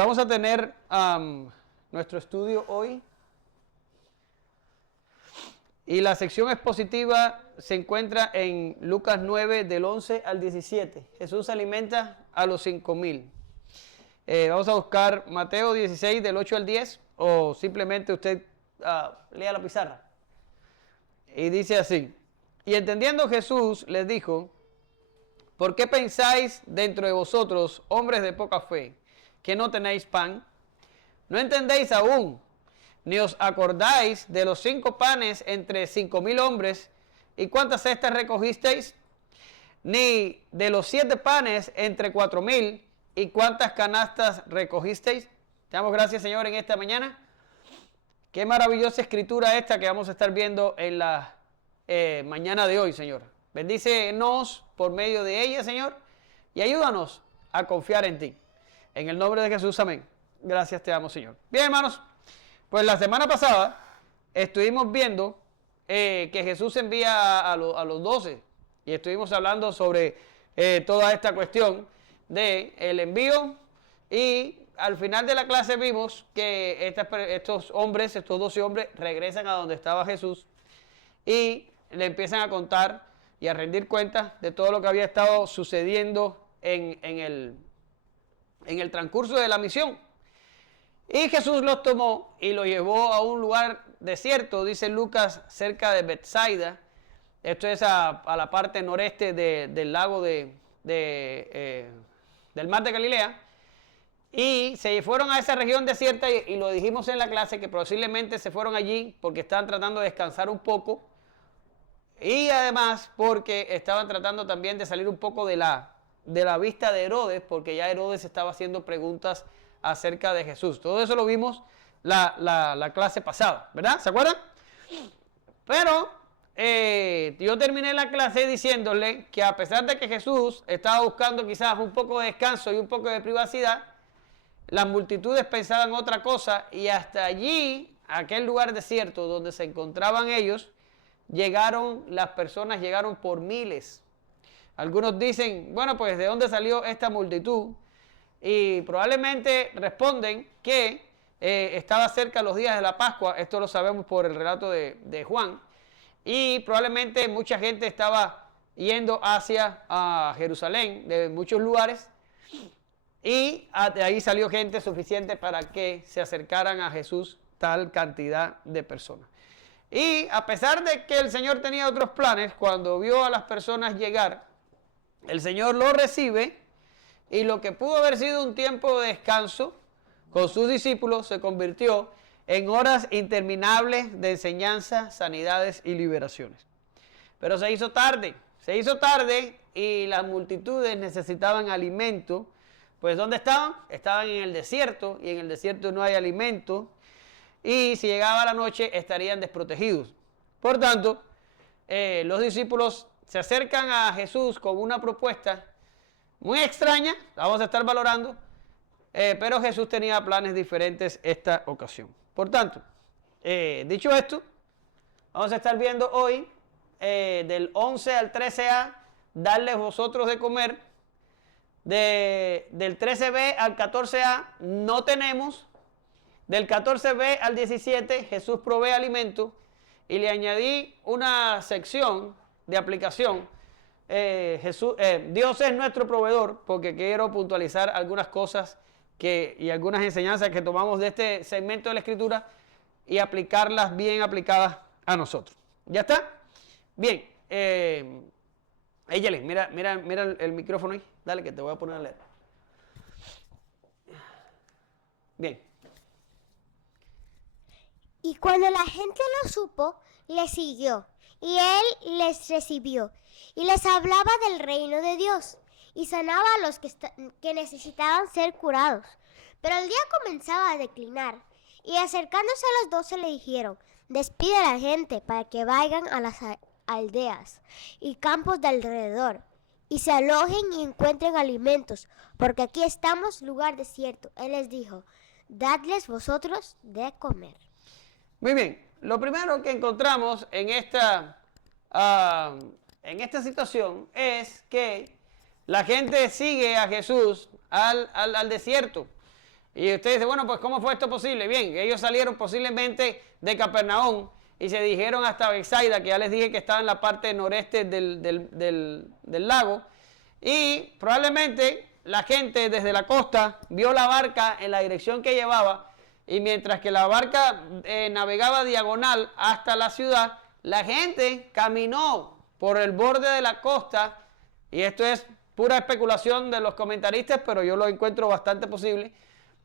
vamos a tener nuestro estudio hoy. Y la sección expositiva se encuentra en Lucas 9, del 11 al 17. Jesús alimenta a los 5,000. Vamos a buscar Mateo 16, del 8 al 10, o simplemente usted lea la pizarra. Y dice así: y entendiendo Jesús les dijo: ¿por qué pensáis dentro de vosotros, hombres de poca fe, que no tenéis pan? ¿No entendéis aún? ¿Ni os acordáis de los 5 panes entre 5,000 hombres? ¿Y cuántas cestas recogisteis? ¿Ni de los 7 panes entre 4,000? ¿Y cuántas canastas recogisteis? Te damos gracias, Señor, en esta mañana. Qué maravillosa escritura esta que vamos a estar viendo en la mañana de hoy, Señor. Bendícenos por medio de ella, Señor, y ayúdanos a confiar en ti. En el nombre de Jesús, amén. Gracias te damos, Señor. Bien, hermanos, pues la semana pasada estuvimos viendo que Jesús envía a los 12 y estuvimos hablando sobre toda esta cuestión del envío, y al final de la clase vimos que estos 12 hombres regresan a donde estaba Jesús y le empiezan a contar y a rendir cuentas de todo lo que había estado sucediendo en el transcurso de la misión. Y Jesús los tomó y los llevó a un lugar desierto, dice Lucas, cerca de Betsaida. Esto es a la parte noreste del lago del mar de Galilea. Y se fueron a esa región desierta y lo dijimos en la clase que posiblemente se fueron allí porque estaban tratando de descansar un poco. Y además porque estaban tratando también de salir un poco de la vista de Herodes, porque ya Herodes estaba haciendo preguntas acerca de Jesús. Todo eso lo vimos la clase pasada, ¿verdad? ¿Se acuerdan? Pero yo terminé la clase diciéndole que a pesar de que Jesús estaba buscando quizás un poco de descanso y un poco de privacidad, las multitudes pensaban otra cosa, y hasta allí, aquel lugar desierto donde se encontraban ellos, las personas llegaron por miles. Algunos dicen, bueno, pues ¿de dónde salió esta multitud? Y probablemente responden que estaba cerca los días de la Pascua. Esto lo sabemos por el relato de Juan. Y probablemente mucha gente estaba yendo hacia Jerusalén de muchos lugares. Y de ahí salió gente suficiente para que se acercaran a Jesús tal cantidad de personas. Y a pesar de que el Señor tenía otros planes, cuando vio a las personas llegar, el Señor los recibe, y lo que pudo haber sido un tiempo de descanso con sus discípulos se convirtió en horas interminables de enseñanza, sanidades y liberaciones. Pero se hizo tarde y las multitudes necesitaban alimento. Pues ¿dónde estaban? Estaban en el desierto, y en el desierto no hay alimento, y si llegaba la noche estarían desprotegidos. Por tanto, los discípulos se acercan a Jesús con una propuesta muy extraña, la vamos a estar valorando, pero Jesús tenía planes diferentes esta ocasión. Por tanto, dicho esto, vamos a estar viendo hoy del 11 al 13a, darles vosotros de comer. Del 13b al 14a no tenemos. Del 14b al 17 Jesús provee alimento, y le añadí una sección de aplicación. Dios es nuestro proveedor, porque quiero puntualizar algunas cosas y algunas enseñanzas que tomamos de este segmento de la Escritura y aplicarlas bien aplicadas a nosotros. ¿Ya está? Bien. Yelin, mira el micrófono ahí. Dale que te voy a poner a leer. Bien. Y cuando la gente lo supo, le siguió, y él les recibió, y les hablaba del reino de Dios, y sanaba a los que necesitaban ser curados. Pero el día comenzaba a declinar, y acercándose a los 12 le dijeron: despide a la gente para que vayan a las aldeas y campos de alrededor, y se alojen y encuentren alimentos, porque aquí estamos lugar desierto. Él les dijo: dadles vosotros de comer. Muy bien, lo primero que encontramos en esta situación es que la gente sigue a Jesús al desierto. Y usted dice, bueno, pues ¿cómo fue esto posible? Bien, ellos salieron posiblemente de Capernaum y se dirigieron hasta Betsaida, que ya les dije que estaba en la parte noreste del lago. Y probablemente la gente desde la costa vio la barca en la dirección que llevaba, y mientras que la barca navegaba diagonal hasta la ciudad, la gente caminó por el borde de la costa, y esto es pura especulación de los comentaristas, pero yo lo encuentro bastante posible.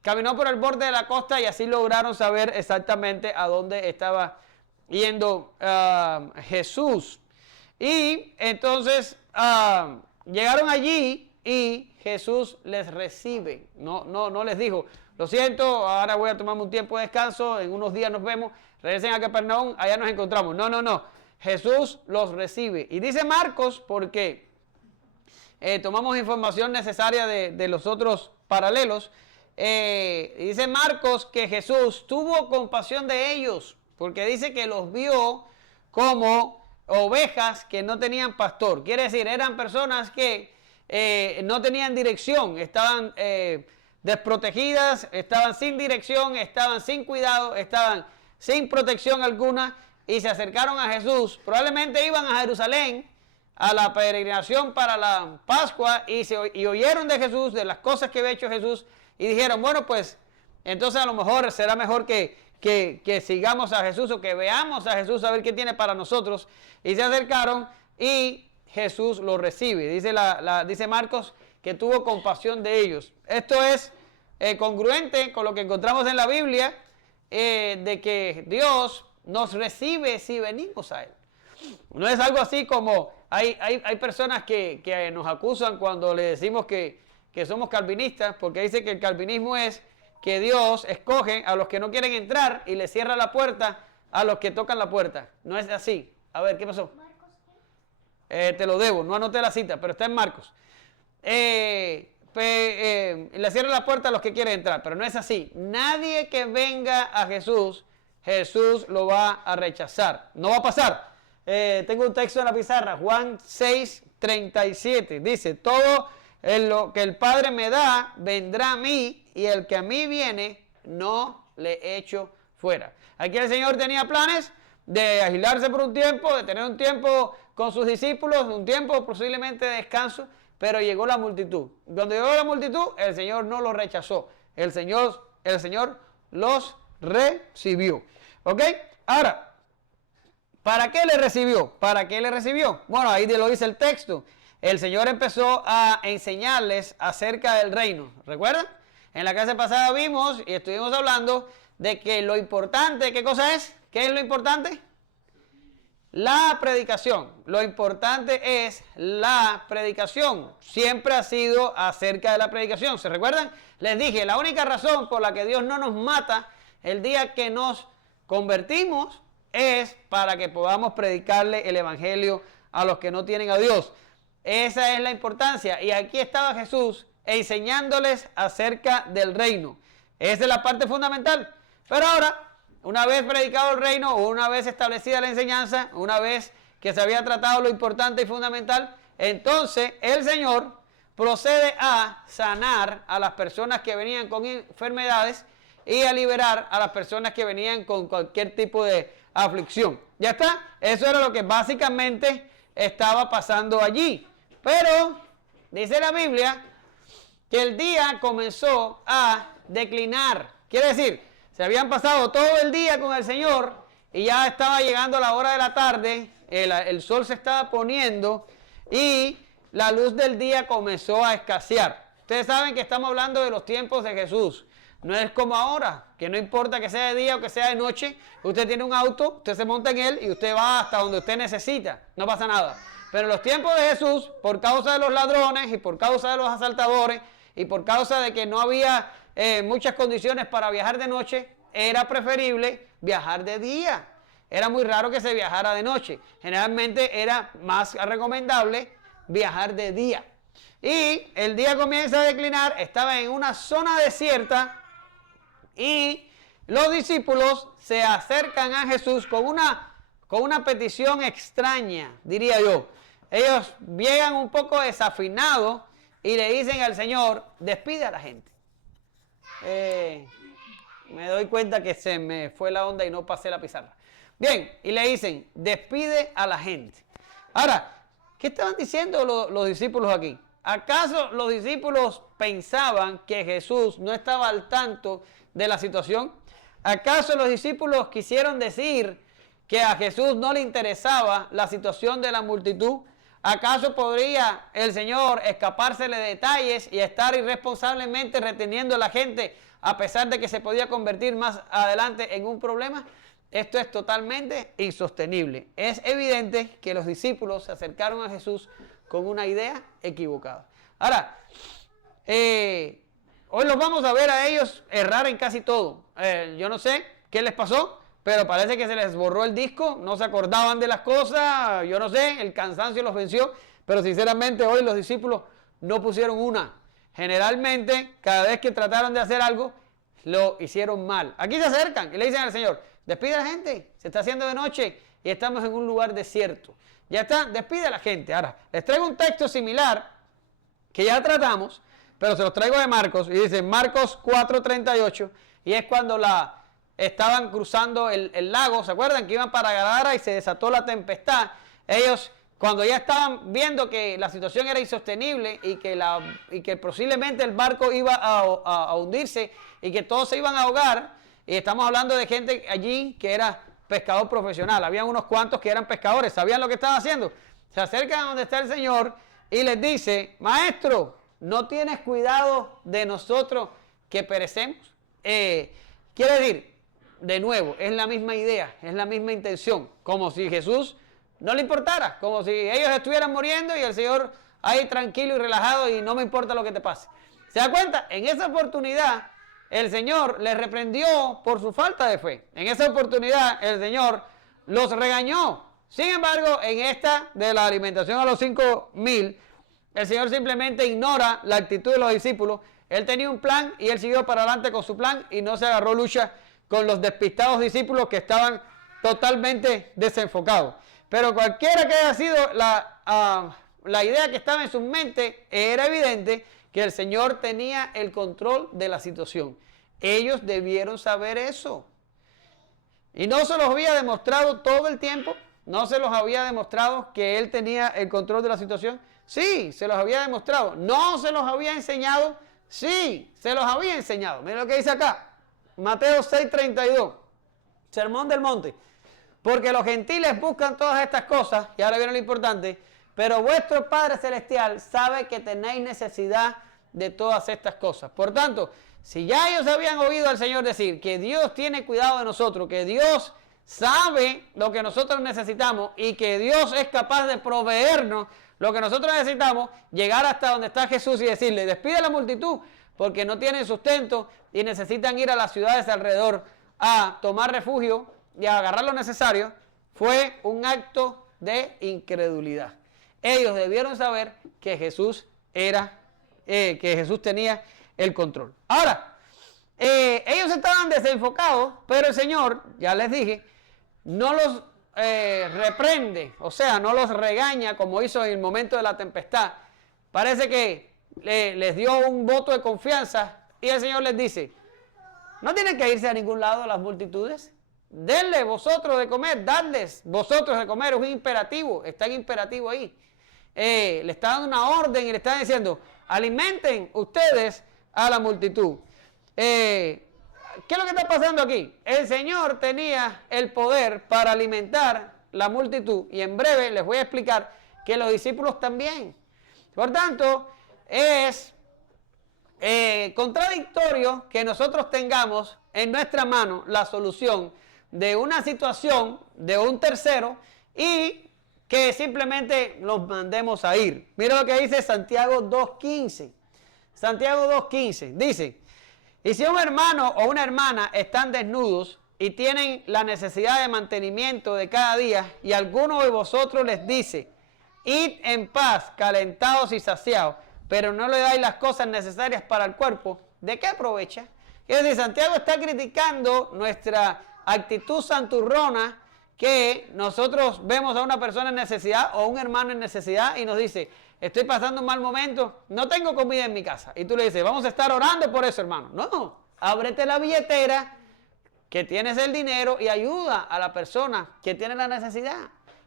Caminó por el borde de la costa y así lograron saber exactamente a dónde estaba yendo Jesús. Y entonces llegaron allí y Jesús les recibe. No les dijo, lo siento, ahora voy a tomarme un tiempo de descanso, en unos días nos vemos, regresen a Capernaum, allá nos encontramos. No. Jesús los recibe. Y dice Marcos, porque tomamos información necesaria de los otros paralelos, dice Marcos que Jesús tuvo compasión de ellos, porque dice que los vio como ovejas que no tenían pastor. Quiere decir, eran personas que no tenían dirección, estaban desprotegidas, estaban sin dirección, estaban sin cuidado, estaban sin protección alguna, y se acercaron a Jesús. Probablemente iban a Jerusalén a la peregrinación para la Pascua y oyeron de Jesús, de las cosas que había hecho Jesús, y dijeron, bueno, pues entonces a lo mejor será mejor que sigamos a Jesús, o que veamos a Jesús a ver qué tiene para nosotros. Y se acercaron y Jesús los recibe. Dice Marcos que tuvo compasión de ellos. Esto es congruente con lo que encontramos en la Biblia, de que Dios nos recibe si venimos a Él. No es algo así como hay personas que nos acusan cuando le decimos que somos calvinistas, porque dice que el calvinismo es que Dios escoge a los que no quieren entrar y le cierra la puerta a los que tocan la puerta. No es así. A ver, ¿qué pasó? Te lo debo, no anoté la cita, pero está en Marcos. Le cierra la puerta a los que quieren entrar, pero no es así. Nadie que venga a Jesús, Jesús lo va a rechazar. No va a pasar. Tengo un texto en la pizarra, Juan 6:37. Dice, todo lo que el Padre me da, vendrá a mí, y el que a mí viene, no le echo fuera. Aquí el Señor tenía planes de aislarse por un tiempo, de tener un tiempo con sus discípulos, un tiempo posiblemente de descanso, pero llegó la multitud. Cuando llegó la multitud, el Señor no los rechazó. El Señor los recibió. ¿Ok? Ahora, ¿para qué le recibió? ¿Para qué le recibió? Bueno, ahí lo dice el texto. El Señor empezó a enseñarles acerca del reino. ¿Recuerdan? En la clase pasada vimos y estuvimos hablando de que lo importante, ¿qué cosa es? ¿Qué es lo importante? La predicación. Lo importante es la predicación. Siempre ha sido acerca de la predicación. ¿Se recuerdan? Les dije, la única razón por la que Dios no nos mata el día que nos convertimos es para que podamos predicarle el evangelio a los que no tienen a Dios. Esa es la importancia. Y aquí estaba Jesús enseñándoles acerca del reino. Esa es la parte fundamental. Pero ahora, una vez predicado el reino, una vez establecida la enseñanza, una vez que se había tratado lo importante y fundamental, entonces el Señor procede a sanar a las personas que venían con enfermedades y a liberar a las personas que venían con cualquier tipo de aflicción. ¿Ya está? Eso era lo que básicamente estaba pasando allí. Pero dice la Biblia que el día comenzó a declinar. Quiere decir, se habían pasado todo el día con el Señor y ya estaba llegando la hora de la tarde, el sol se estaba poniendo y la luz del día comenzó a escasear. Ustedes saben que estamos hablando de los tiempos de Jesús. No es como ahora, que no importa que sea de día o que sea de noche, usted tiene un auto, usted se monta en él y usted va hasta donde usted necesita, no pasa nada. Pero en los tiempos de Jesús, por causa de los ladrones y por causa de los asaltadores y por causa de que no había muchas condiciones para viajar de noche, era preferible viajar de día. Era muy raro que se viajara de noche. Generalmente era más recomendable viajar de día. Y el día comienza a declinar, estaba en una zona desierta y los discípulos se acercan a Jesús con una petición extraña, diría yo. Ellos llegan un poco desafinados y le dicen al Señor, despide a la gente. Me doy cuenta que se me fue la onda y no pasé la pizarra. Bien, y le dicen, despide a la gente. Ahora, ¿qué estaban diciendo los discípulos aquí? ¿Acaso los discípulos pensaban que Jesús no estaba al tanto de la situación? ¿Acaso los discípulos quisieron decir que a Jesús no le interesaba la situación de la multitud? ¿Acaso podría el Señor escapársele de detalles y estar irresponsablemente reteniendo a la gente a pesar de que se podía convertir más adelante en un problema? Esto es totalmente insostenible. Es evidente que los discípulos se acercaron a Jesús con una idea equivocada. Ahora, hoy los vamos a ver a ellos errar en casi todo. Yo no sé qué les pasó, pero parece que se les borró el disco, no se acordaban de las cosas, yo no sé, el cansancio los venció, pero sinceramente hoy los discípulos no pusieron una. Generalmente, cada vez que trataron de hacer algo, lo hicieron mal. Aquí se acercan y le dicen al Señor, despide a la gente, se está haciendo de noche y estamos en un lugar desierto. Ya está, despide a la gente. Ahora, les traigo un texto similar que ya tratamos, pero se los traigo de Marcos, y dice Marcos 4:38, y es cuando estaban cruzando el lago, ¿se acuerdan? Que iban para Gadara y se desató la tempestad. Ellos, cuando ya estaban viendo que la situación era insostenible y que posiblemente el barco iba a hundirse y que todos se iban a ahogar, y estamos hablando de gente allí que era pescador profesional, habían unos cuantos que eran pescadores, sabían lo que estaban haciendo, se acercan a donde está el Señor y les dice, maestro, ¿no tienes cuidado de nosotros que perecemos? Quiere decir, de nuevo, es la misma idea, es la misma intención, como si Jesús no le importara, como si ellos estuvieran muriendo y el Señor ahí tranquilo y relajado y no me importa lo que te pase. ¿Se da cuenta? En esa oportunidad el Señor les reprendió por su falta de fe. En esa oportunidad el Señor los regañó. Sin embargo, en esta de la alimentación a los 5,000, el Señor simplemente ignora la actitud de los discípulos. Él tenía un plan y él siguió para adelante con su plan y no se agarró lucha con los despistados discípulos que estaban totalmente desenfocados. Pero cualquiera que haya sido la idea que estaba en su mente, era evidente que el Señor tenía el control de la situación. Ellos debieron saber eso. Y no se los había demostrado todo el tiempo. No se los había demostrado que Él tenía el control de la situación. Sí, se los había demostrado. No se los había enseñado. Sí, se los había enseñado. Miren lo que dice acá. Mateo 6:32. Sermón del Monte. Porque los gentiles buscan todas estas cosas. Y ahora viene lo importante. Pero vuestro Padre Celestial sabe que tenéis necesidad de todas estas cosas. Por tanto, si ya ellos habían oído al Señor decir que Dios tiene cuidado de nosotros, que Dios sabe lo que nosotros necesitamos y que Dios es capaz de proveernos lo que nosotros necesitamos, llegar hasta donde está Jesús y decirle, despide a la multitud porque no tienen sustento y necesitan ir a las ciudades alrededor a tomar refugio y a agarrar lo necesario, fue un acto de incredulidad. Ellos debieron saber que Jesús tenía el control. Ahora, ellos estaban desenfocados, pero el Señor, ya les dije, no los reprende, o sea, no los regaña como hizo en el momento de la tempestad. Parece que les dio un voto de confianza y el Señor les dice, no tienen que irse a ningún lado las multitudes, denle vosotros de comer, dadles vosotros de comer, es un imperativo, está en imperativo ahí. Le está dando una orden y le está diciendo, alimenten ustedes a la multitud. ¿Qué es lo que está pasando aquí? El Señor tenía el poder para alimentar la multitud y en breve les voy a explicar que los discípulos también. Por tanto, es contradictorio que nosotros tengamos en nuestra mano la solución de una situación de un tercero y que simplemente los mandemos a ir. Mira lo que dice Santiago 2:15. Santiago 2:15 dice, y si un hermano o una hermana están desnudos y tienen la necesidad de mantenimiento de cada día, y alguno de vosotros les dice, id en paz, calentados y saciados, pero no le dais las cosas necesarias para el cuerpo, ¿de qué aprovecha? Es decir, Santiago está criticando nuestra actitud santurrona, que nosotros vemos a una persona en necesidad o a un hermano en necesidad y nos dice, estoy pasando un mal momento, no tengo comida en mi casa. Y tú le dices, vamos a estar orando por eso, hermano. No, ábrete la billetera, que tienes el dinero y ayuda a la persona que tiene la necesidad.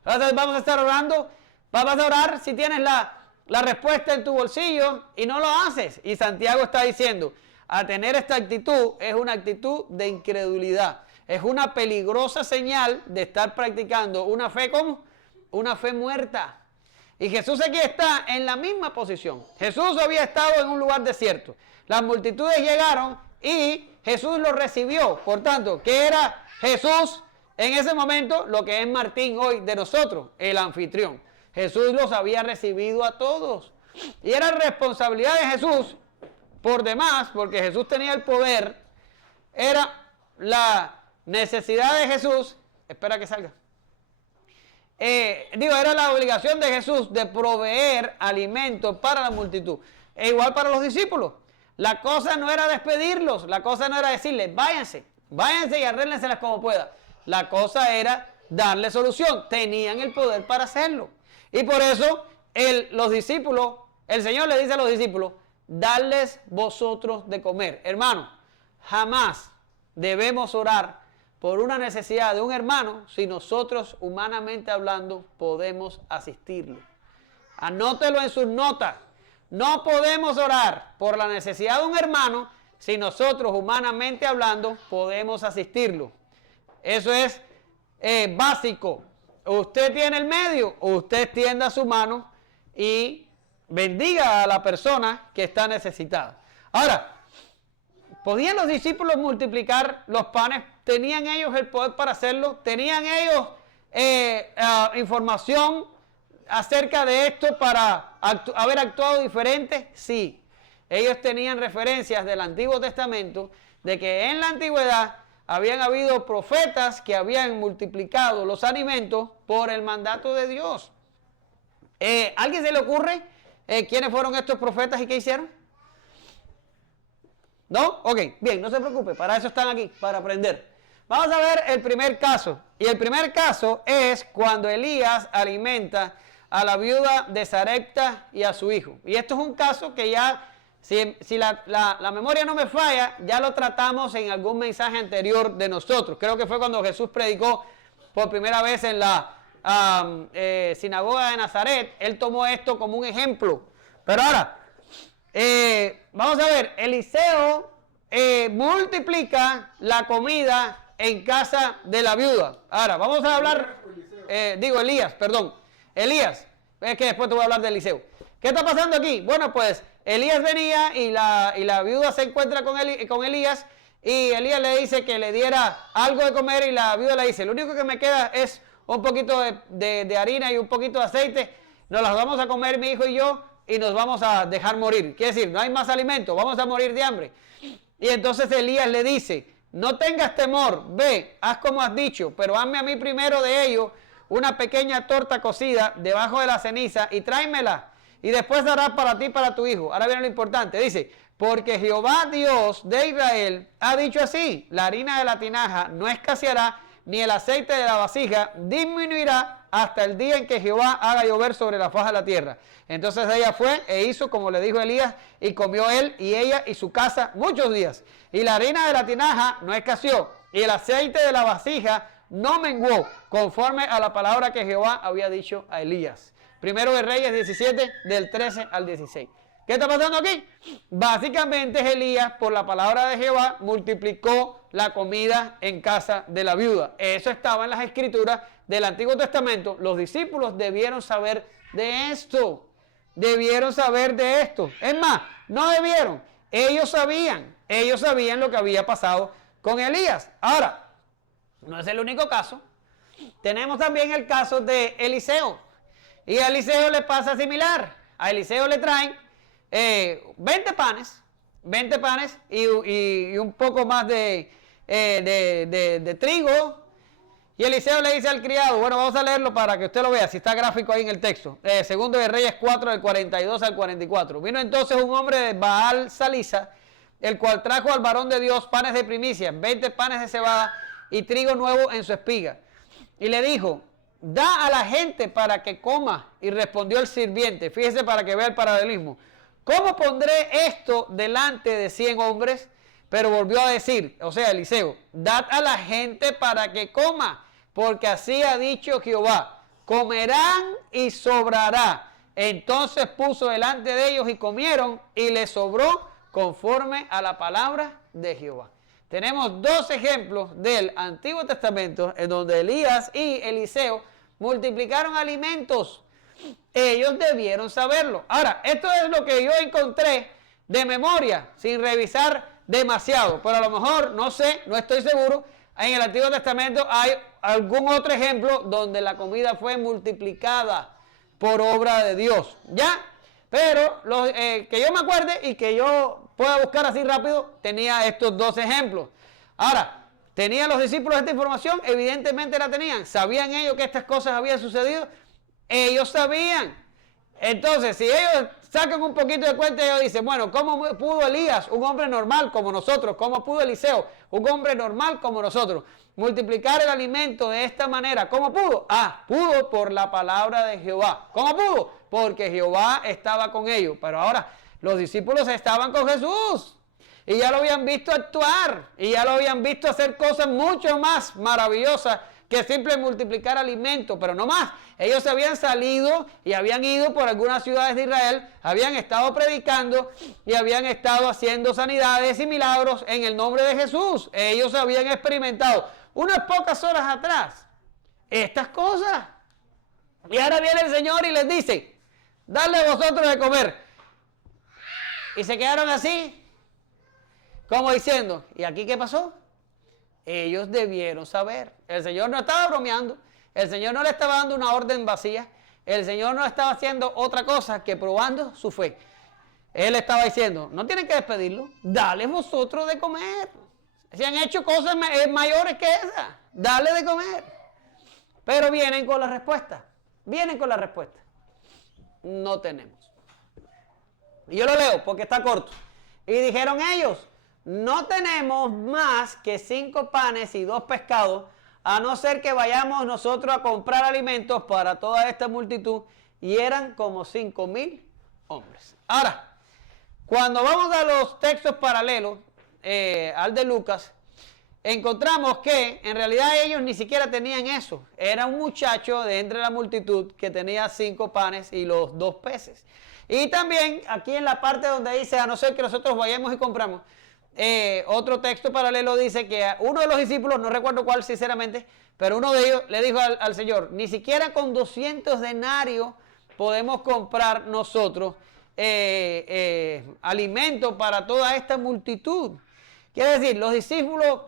Entonces vamos a estar orando, vas a orar si tienes la respuesta en tu bolsillo y no lo haces. Y Santiago está diciendo, a tener esta actitud es una actitud de incredulidad. Es una peligrosa señal de estar practicando una fe como una fe muerta. Y Jesús aquí está en la misma posición. Jesús había estado en un lugar desierto. Las multitudes llegaron y Jesús los recibió. Por tanto, ¿qué era Jesús en ese momento? Lo que es Martín hoy de nosotros, el anfitrión. Jesús los había recibido a todos. Y era responsabilidad de Jesús, por demás, porque Jesús tenía el poder, era la necesidad de Jesús, espera que salga, era la obligación de Jesús de proveer alimento para la multitud. E igual para los discípulos. La cosa no era despedirlos, la cosa no era decirles, váyanse y arréglenselas como puedan. La cosa era darle solución. Tenían el poder para hacerlo. Y por eso los discípulos, el Señor le dice a los discípulos, darles vosotros de comer. Hermano, jamás debemos orar por una necesidad de un hermano si nosotros, humanamente hablando, podemos asistirlo. Anótelo en sus notas. No podemos orar por la necesidad de un hermano si nosotros, humanamente hablando, podemos asistirlo. Eso es básico. Usted tiene el medio, usted extienda su mano y bendiga a la persona que está necesitada. Ahora, ¿podían los discípulos multiplicar los panes? ¿Tenían ellos el poder para hacerlo? ¿Tenían ellos información acerca de esto para haber actuado diferente? Sí. Ellos tenían referencias del Antiguo Testamento de que en la antigüedad habían habido profetas que habían multiplicado los alimentos por el mandato de Dios. ¿A alguien se le ocurre quiénes fueron estos profetas y qué hicieron? ¿No? Ok, bien, no se preocupe, para eso están aquí, para aprender. Vamos a ver el primer caso. Y el primer caso es cuando Elías alimenta a la viuda de Sarepta y a su hijo. Y esto es un caso que ya, si la memoria no me falla, ya lo tratamos en algún mensaje anterior de nosotros. Creo que fue cuando Jesús predicó por primera vez en la sinagoga de Nazaret. Él tomó esto como un ejemplo. Pero ahora, vamos a ver, Eliseo multiplica la comida en casa de la viuda. Ahora, vamos a hablar, Elías, perdón. Elías, es que después te voy a hablar de Eliseo. ¿Qué está pasando aquí? Bueno, pues Elías venía y la viuda se encuentra con Elías y Elías le dice que le diera algo de comer y la viuda le dice, lo único que me queda es un poquito de harina y un poquito de aceite, nos las vamos a comer mi hijo y yo y nos vamos a dejar morir. Quiere decir, no hay más alimento, vamos a morir de hambre. Y entonces Elías le dice, no tengas temor, ve, haz como has dicho, pero hazme a mí primero de ello una pequeña torta cocida debajo de la ceniza y tráemela. Y después darás para ti y para tu hijo. Ahora viene lo importante, dice, porque Jehová Dios de Israel ha dicho así, la harina de la tinaja no escaseará, ni el aceite de la vasija disminuirá hasta el día en que Jehová haga llover sobre la faz de la tierra. Entonces ella fue e hizo como le dijo Elías, y comió él y ella y su casa muchos días. Y la harina de la tinaja no escaseó, y el aceite de la vasija no menguó, conforme a la palabra que Jehová había dicho a Elías. Primero de Reyes 17, del 13 al 16. ¿Qué está pasando aquí? Básicamente Elías, por la palabra de Jehová, multiplicó la comida en casa de la viuda. Eso estaba en las escrituras del Antiguo Testamento. Los discípulos debieron saber de esto. Debieron saber de esto. Es más, no debieron. Ellos sabían lo que había pasado con Elías. Ahora, no es el único caso. Tenemos también el caso de Eliseo. Y a Eliseo le pasa similar. A Eliseo le traen 20 panes y un poco más de trigo. Y Eliseo le dice al criado, bueno, vamos a leerlo para que usted lo vea, si está gráfico ahí en el texto. Segundo de Reyes 4, del 42 al 44. Vino entonces un hombre de Baal Salisa, el cual trajo al varón de Dios panes de primicia, 20 panes de cebada y trigo nuevo en su espiga. Y le dijo, da a la gente para que coma. Y respondió el sirviente, fíjese para que vea el paralelismo. ¿Cómo pondré esto delante de 100 hombres? pero volvió a decir, o sea, Eliseo, dad a la gente para que coma, porque así ha dicho Jehová, comerán y sobrará. Entonces puso delante de ellos y comieron y les sobró conforme a la palabra de Jehová. Tenemos dos ejemplos del Antiguo Testamento en donde Elías y Eliseo multiplicaron alimentos. Ellos debieron saberlo. Ahora, esto es lo que yo encontré de memoria, sin revisar demasiado, pero a lo mejor, no sé, no estoy seguro, en el Antiguo Testamento hay algún otro ejemplo donde la comida fue multiplicada por obra de Dios, ¿ya? Pero que yo me acuerde y que yo pueda buscar así rápido, tenía estos dos ejemplos. Ahora, ¿tenían los discípulos esta información? Evidentemente la tenían. ¿Sabían ellos que estas cosas habían sucedido? Ellos sabían. Entonces, si ellos sacan un poquito de cuenta, ellos dicen, bueno, ¿cómo pudo Elías, un hombre normal como nosotros? ¿Cómo pudo Eliseo, un hombre normal como nosotros, multiplicar el alimento de esta manera? ¿Cómo pudo? Pudo por la palabra de Jehová. ¿Cómo pudo? Porque Jehová estaba con ellos. Pero ahora, los discípulos estaban con Jesús. Y ya lo habían visto actuar. Y ya lo habían visto hacer cosas mucho más maravillosas que simple multiplicar alimentos, pero no más. Ellos se habían salido y habían ido por algunas ciudades de Israel, habían estado predicando y habían estado haciendo sanidades y milagros en el nombre de Jesús. Ellos habían experimentado unas pocas horas atrás estas cosas. Y ahora viene el Señor y les dice, dadle a vosotros de comer. Y se quedaron así, como diciendo, ¿y aquí qué pasó? Ellos debieron saber. El Señor no estaba bromeando. El Señor no le estaba dando una orden vacía. El Señor no estaba haciendo otra cosa que probando su fe. Él estaba diciendo, no tienen que despedirlo. Dale vosotros de comer. Se han hecho cosas mayores que esas. Dale de comer. Pero vienen con la respuesta. Vienen con la respuesta. No tenemos. Y yo lo leo porque está corto. Y dijeron ellos, no tenemos más que 5 panes y 2 pescados, a no ser que vayamos nosotros a comprar alimentos para toda esta multitud. Y eran como 5,000 hombres. Ahora, cuando vamos a los textos paralelos al de Lucas, encontramos que en realidad ellos ni siquiera tenían eso. Era un muchacho de entre la multitud que tenía 5 panes y los 2 peces. Y también aquí en la parte donde dice, a no ser que nosotros vayamos y compramos, otro texto paralelo dice que uno de los discípulos, no recuerdo cuál sinceramente, pero uno de ellos le dijo al Señor, ni siquiera con 200 denarios podemos comprar nosotros alimento para toda esta multitud. Quiere decir, los discípulos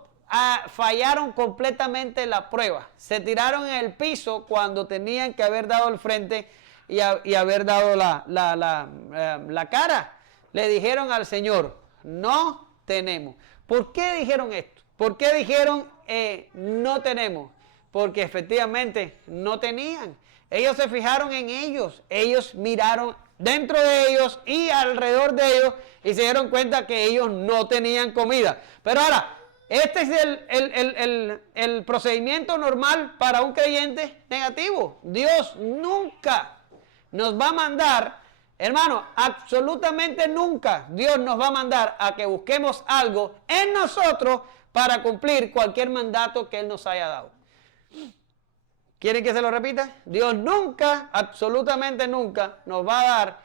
fallaron completamente la prueba. Se tiraron en el piso cuando tenían que haber dado el frente y haber dado la cara. Le dijeron al Señor, no tenemos. ¿Por qué dijeron esto? ¿Por qué dijeron no tenemos? Porque efectivamente no tenían. Ellos se fijaron en ellos. Ellos miraron dentro de ellos y alrededor de ellos y se dieron cuenta que ellos no tenían comida. Pero ahora, este es el procedimiento normal para un creyente negativo. Dios nunca nos va a mandar, hermano, absolutamente nunca Dios nos va a mandar a que busquemos algo en nosotros para cumplir cualquier mandato que Él nos haya dado. ¿Quieren que se lo repita? Dios nunca, absolutamente nunca, nos va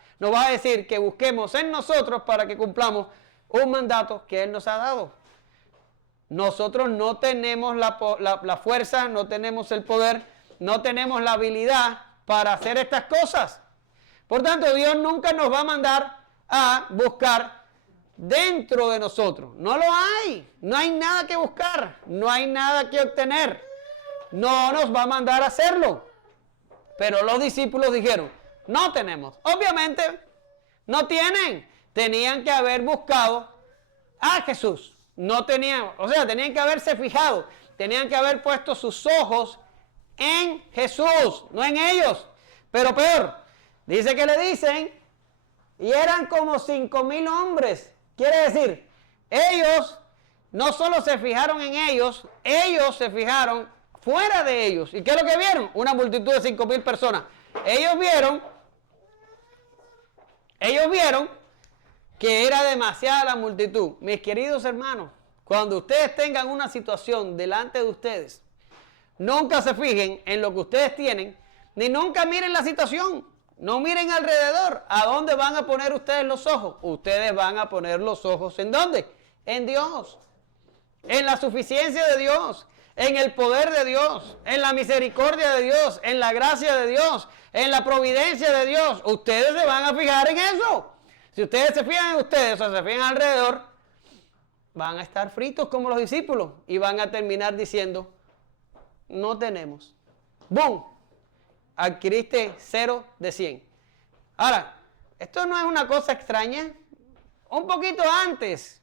a decir que busquemos en nosotros para que cumplamos un mandato que Él nos ha dado. Nosotros no tenemos la fuerza, no tenemos el poder, no tenemos la habilidad para hacer estas cosas. Por tanto, Dios nunca nos va a mandar a buscar dentro de nosotros. No lo hay. No hay nada que buscar. No hay nada que obtener. No nos va a mandar a hacerlo. Pero los discípulos dijeron, no tenemos. Obviamente, no tienen. Tenían que haber buscado a Jesús. No tenían, o sea, tenían que haberse fijado. Tenían que haber puesto sus ojos en Jesús, no en ellos. Pero peor, dice que le dicen, y eran como 5,000 hombres. Quiere decir, ellos no solo se fijaron en ellos se fijaron fuera de ellos. ¿Y qué es lo que vieron? Una multitud de 5,000 personas. Ellos vieron que era demasiada la multitud. Mis queridos hermanos, cuando ustedes tengan una situación delante de ustedes, nunca se fijen en lo que ustedes tienen, ni nunca miren la situación. No miren alrededor. ¿A dónde van a poner ustedes los ojos? Ustedes van a poner los ojos ¿en dónde? En Dios. En la suficiencia de Dios. En el poder de Dios. En la misericordia de Dios. En la gracia de Dios. En la providencia de Dios. Ustedes se van a fijar en eso. Si ustedes se fijan en ustedes o se fijan alrededor, van a estar fritos como los discípulos. Y van a terminar diciendo, no tenemos. ¡Bum! Adquiriste 0 de 100. Ahora, esto no es una cosa extraña. Un poquito antes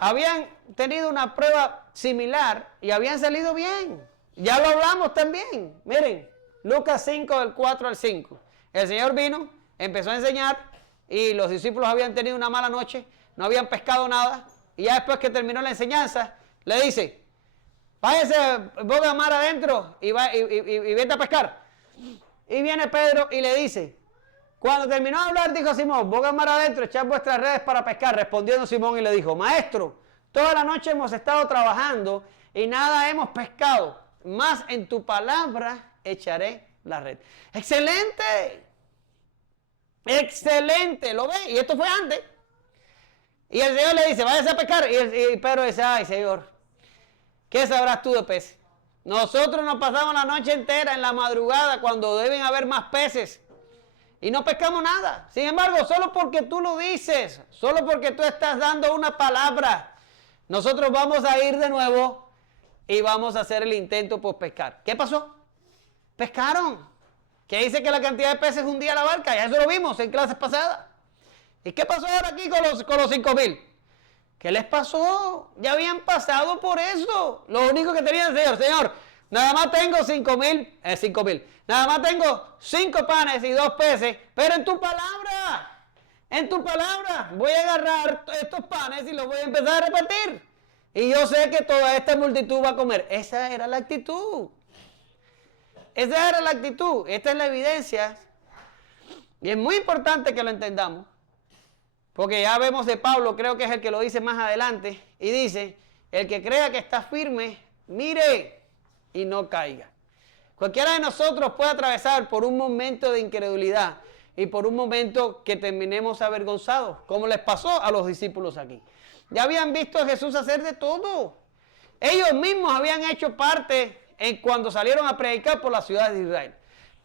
habían tenido una prueba similar y habían salido bien. Ya lo hablamos también. Miren, Lucas 5 del 4 al 5. El Señor vino, empezó a enseñar y los discípulos habían tenido una mala noche, no habían pescado nada y ya después que terminó la enseñanza, le dice, váyase, boga mar adentro y vete a pescar. Y viene Pedro y le dice, cuando terminó de hablar, dijo Simón, boga mar adentro, echad vuestras redes para pescar. Respondiendo Simón y le dijo, maestro, toda la noche hemos estado trabajando y nada hemos pescado, mas en tu palabra echaré la red. ¡Excelente! ¡Excelente! ¿Lo ve? Y esto fue antes. Y el Señor le dice, váyase a pescar. Y Pedro dice, ay Señor, ¿qué sabrás tú de peces? Nosotros nos pasamos la noche entera en la madrugada cuando deben haber más peces y no pescamos nada. Sin embargo, solo porque tú lo dices, solo porque tú estás dando una palabra, nosotros vamos a ir de nuevo y vamos a hacer el intento por pescar. ¿Qué pasó? Pescaron. ¿Qué dice que la cantidad de peces hundía la barca? Ya eso lo vimos en clases pasadas. ¿Y qué pasó ahora aquí con los 5,000? ¿Qué les pasó? Ya habían pasado por eso. Lo único que tenían, Señor, nada más tengo 5,000, nada más tengo 5 panes y 2 peces, pero en tu palabra, voy a agarrar estos panes y los voy a empezar a repartir. Y yo sé que toda esta multitud va a comer. Esa era la actitud. Esa era la actitud. Esta es la evidencia. Y es muy importante que lo entendamos. Porque ya vemos de Pablo, creo que es el que lo dice más adelante, y dice, el que crea que está firme, mire y no caiga. Cualquiera de nosotros puede atravesar por un momento de incredulidad y por un momento que terminemos avergonzados, como les pasó a los discípulos aquí. Ya habían visto a Jesús hacer de todo. Ellos mismos habían hecho parte cuando salieron a predicar por las ciudades de Israel.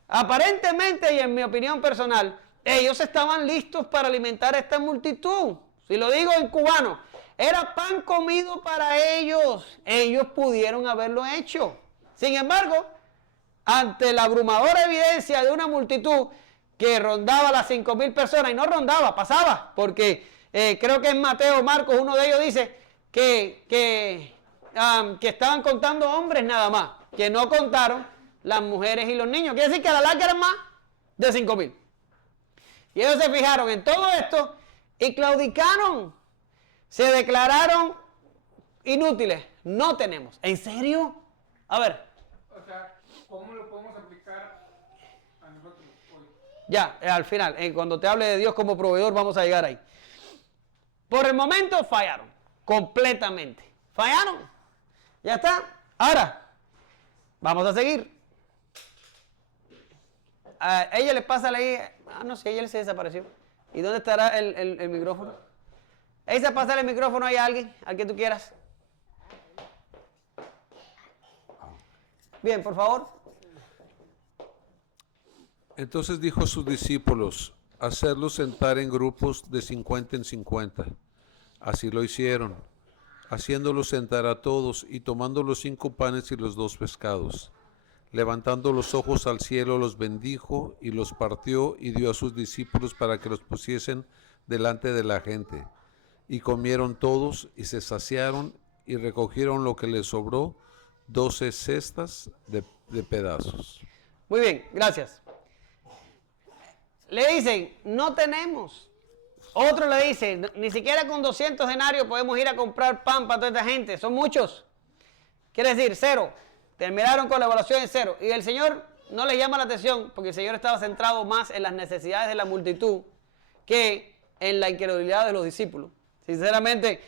Aparentemente, y en mi opinión personal, ellos estaban listos para alimentar a esta multitud. Si lo digo en cubano, era pan comido para ellos. Ellos pudieron haberlo hecho. Sin embargo, ante la abrumadora evidencia de una multitud que rondaba las 5,000 personas, y no rondaba, pasaba, porque creo que en Mateo o Marcos uno de ellos dice que estaban contando hombres nada más, que no contaron las mujeres y los niños. Quiere decir que a la larga eran más de 5,000. Y ellos se fijaron en todo esto y claudicaron. Se declararon inútiles. No tenemos. ¿En serio? A ver. O sea, ¿cómo lo podemos aplicar a nosotros hoy? Ya, al final, cuando te hable de Dios como proveedor, vamos a llegar ahí. Por el momento fallaron. Completamente. Fallaron. Ya está. Ahora, vamos a seguir. A ella le pasa ahí. No sé, ella se desapareció. ¿Y dónde estará el micrófono? Esa, pasa el micrófono ahí a alguien, al que tú quieras. Bien, por favor. Entonces dijo a sus discípulos, hacerlos sentar en grupos de 50 en 50. Así lo hicieron, haciéndolos sentar a todos y tomando los 5 panes y los 2 pescados. Levantando los ojos al cielo, los bendijo y los partió y dio a sus discípulos para que los pusiesen delante de la gente. Y comieron todos y se saciaron y recogieron lo que les sobró, 12 cestas de pedazos. Muy bien, gracias. Le dicen, no tenemos. Otro le dice, ni siquiera con 200 denarios podemos ir a comprar pan para toda esta gente. Son muchos. Quiere decir, 0. Terminaron con la evaluación en 0. Y el Señor no les llama la atención porque el Señor estaba centrado más en las necesidades de la multitud que en la incredulidad de los discípulos. Sinceramente,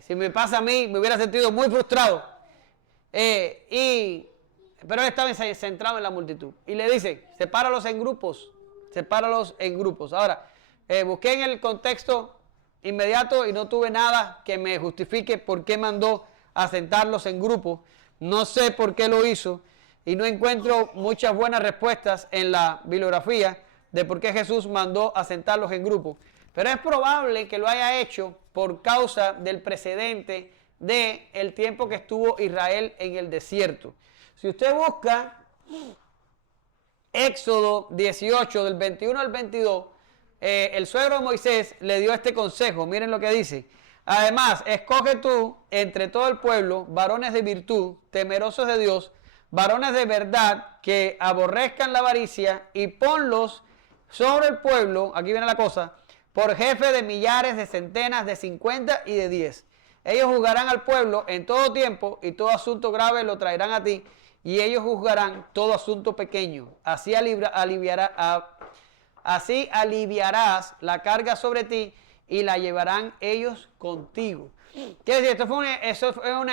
si me pasa a mí, me hubiera sentido muy frustrado. Pero él estaba centrado en la multitud. Y le dice, sepáralos en grupos. Sepáralos en grupos. Ahora, busqué en el contexto inmediato y no tuve nada que me justifique por qué mandó a sentarlos en grupos. No sé por qué lo hizo. Y no encuentro muchas buenas respuestas en la bibliografía de por qué Jesús mandó a sentarlos en grupos. Pero es probable que lo haya hecho por causa del precedente del tiempo que estuvo Israel en el desierto. Si usted busca Éxodo 18, del 21 al 22, el suegro de Moisés le dio este consejo. Miren lo que dice. Además, escoge tú entre todo el pueblo varones de virtud, temerosos de Dios, varones de verdad que aborrezcan la avaricia, y ponlos sobre el pueblo, aquí viene la cosa, por jefe de millares, de centenas, de 50 y de 10. Ellos juzgarán al pueblo en todo tiempo, y todo asunto grave lo traerán a ti, y ellos juzgarán todo asunto pequeño. Así aliviarás la carga sobre ti, y la llevarán ellos contigo. Quiere decir, eso fue un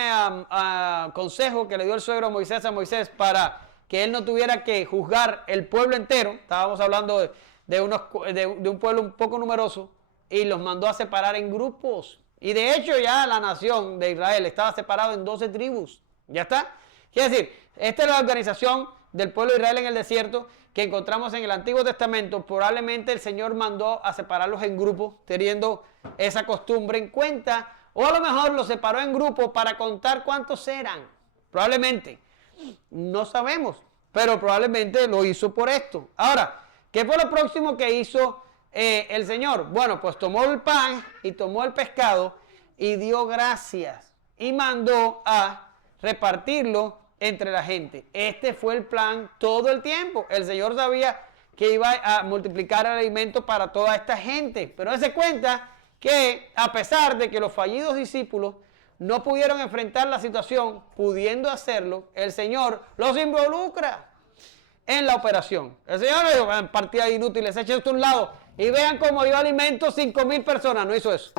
consejo que le dio el suegro Moisés a Moisés para que él no tuviera que juzgar el pueblo entero. Estábamos hablando de un pueblo un poco numeroso, y los mandó a separar en grupos. Y de hecho ya la nación de Israel estaba separada en 12 tribus. ¿Ya está? Quiere decir, esta es la organización del pueblo de Israel en el desierto que encontramos en el Antiguo Testamento. Probablemente el Señor mandó a separarlos en grupos, teniendo esa costumbre en cuenta, o a lo mejor los separó en grupos para contar cuántos eran. Probablemente. No sabemos, pero probablemente lo hizo por esto. Ahora, ¿qué fue lo próximo que hizo el Señor? Bueno, pues tomó el pan y tomó el pescado y dio gracias y mandó a repartirlo entre la gente. Este fue el plan todo el tiempo. El Señor sabía que iba a multiplicar el alimento para toda esta gente, pero él se cuenta que a pesar de que los fallidos discípulos no pudieron enfrentar la situación, pudiendo hacerlo, el Señor los involucra en la operación. El Señor le dijo, partida inútiles, echen esto a un lado y vean cómo dio alimento 5,000 personas. No hizo eso.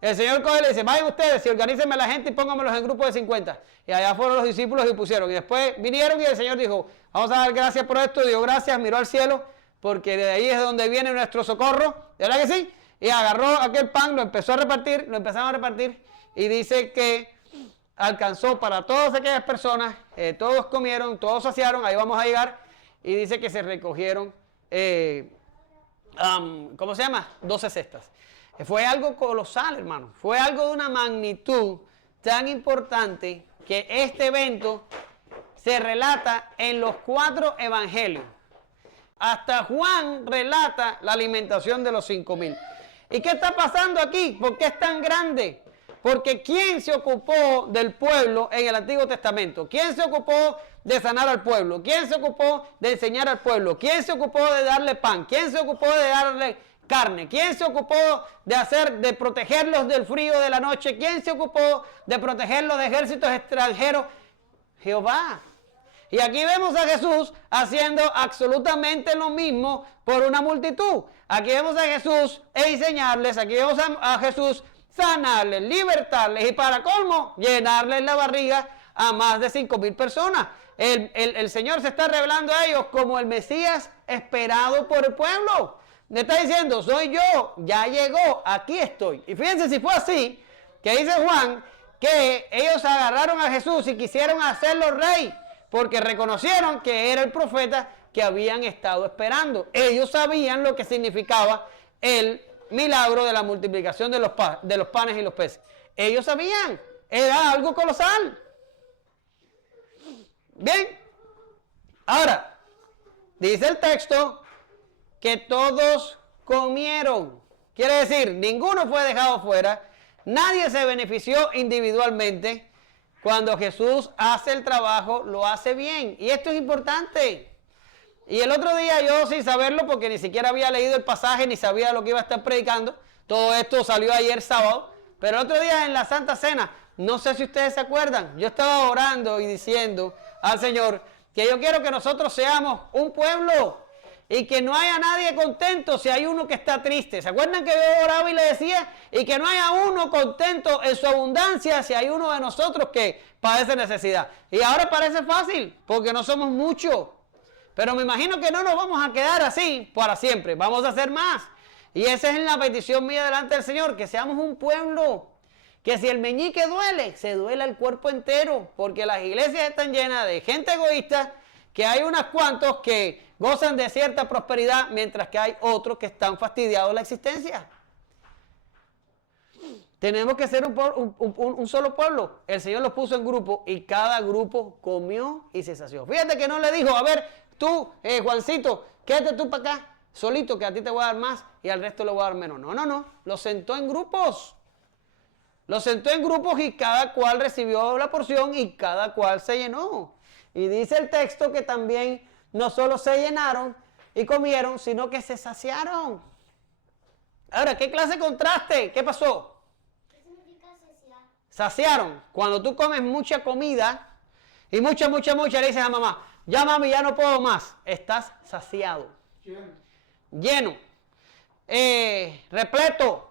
El Señor coge y le dice, vayan ustedes y organícenme a la gente y pónganmelos en grupos de 50. Y allá fueron los discípulos y pusieron. Y después vinieron y el Señor dijo, vamos a dar gracias por esto. Dio gracias, miró al cielo, porque de ahí es donde viene nuestro socorro. ¿De verdad que sí? Y agarró aquel pan, lo empezó a repartir, lo empezaron a repartir. Y dice que alcanzó para todas aquellas personas, todos comieron, todos saciaron, ahí vamos a llegar. Y dice que se recogieron, ¿cómo se llama? 12 cestas. Fue algo colosal, hermano. Fue algo de una magnitud tan importante que este evento se relata en los 4 evangelios. Hasta Juan relata la alimentación de los 5,000. ¿Y qué está pasando aquí? ¿Por qué es tan grande? Porque ¿quién se ocupó del pueblo en el Antiguo Testamento? ¿Quién se ocupó de sanar al pueblo? ¿Quién se ocupó de enseñar al pueblo? ¿Quién se ocupó de darle pan? ¿Quién se ocupó de darle carne? ¿Quién se ocupó de protegerlos del frío de la noche? ¿Quién se ocupó de protegerlos de ejércitos extranjeros? Jehová. Y aquí vemos a Jesús haciendo absolutamente lo mismo por una multitud. Aquí vemos a Jesús enseñarles, aquí vemos a Jesús sanarles, libertarles y para colmo, llenarles la barriga a más de 5,000 personas. El Señor se está revelando a ellos como el Mesías esperado por el pueblo. Le está diciendo, soy yo, ya llegó, aquí estoy. Y fíjense si fue así, que dice Juan, que ellos agarraron a Jesús y quisieron hacerlo rey, porque reconocieron que era el profeta que habían estado esperando. Ellos sabían lo que significaba el milagro de la multiplicación de los panes y los peces. Ellos sabían, era algo colosal. Bien, ahora, dice el texto que todos comieron. Quiere decir, ninguno fue dejado fuera, nadie se benefició individualmente. Cuando Jesús hace el trabajo, lo hace bien. Y esto es importante. Y el otro día yo, sin saberlo, porque ni siquiera había leído el pasaje, ni sabía lo que iba a estar predicando, todo esto salió ayer sábado, pero el otro día en la Santa Cena, no sé si ustedes se acuerdan, yo estaba orando y diciendo al Señor que yo quiero que nosotros seamos un pueblo y que no haya nadie contento si hay uno que está triste. ¿Se acuerdan que yo oraba y le decía? Y que no haya uno contento en su abundancia si hay uno de nosotros que padece necesidad. Y ahora parece fácil, porque no somos muchos. Pero me imagino que no nos vamos a quedar así para siempre. Vamos a hacer más. Y esa es la petición mía delante del Señor, que seamos un pueblo. Que si el meñique duele, se duela el cuerpo entero. Porque las iglesias están llenas de gente egoísta, que hay unos cuantos que gozan de cierta prosperidad, mientras que hay otros que están fastidiados de la existencia. Tenemos que ser un solo pueblo. El Señor los puso en grupo y cada grupo comió y se sació. Fíjate que no le dijo, a ver, tú, Juancito, quédate tú para acá, solito, que a ti te voy a dar más y al resto le voy a dar menos. No, no, no. Los sentó en grupos. Los sentó en grupos y cada cual recibió la porción y cada cual se llenó. Y dice el texto que también no solo se llenaron y comieron, sino que se saciaron. Ahora, ¿qué clase de contraste? ¿Qué pasó? ¿Qué significa saciar? Saciaron. Cuando tú comes mucha comida y mucha, le dices a mamá, ya mami, ya no puedo más. Estás saciado. Lleno. Repleto.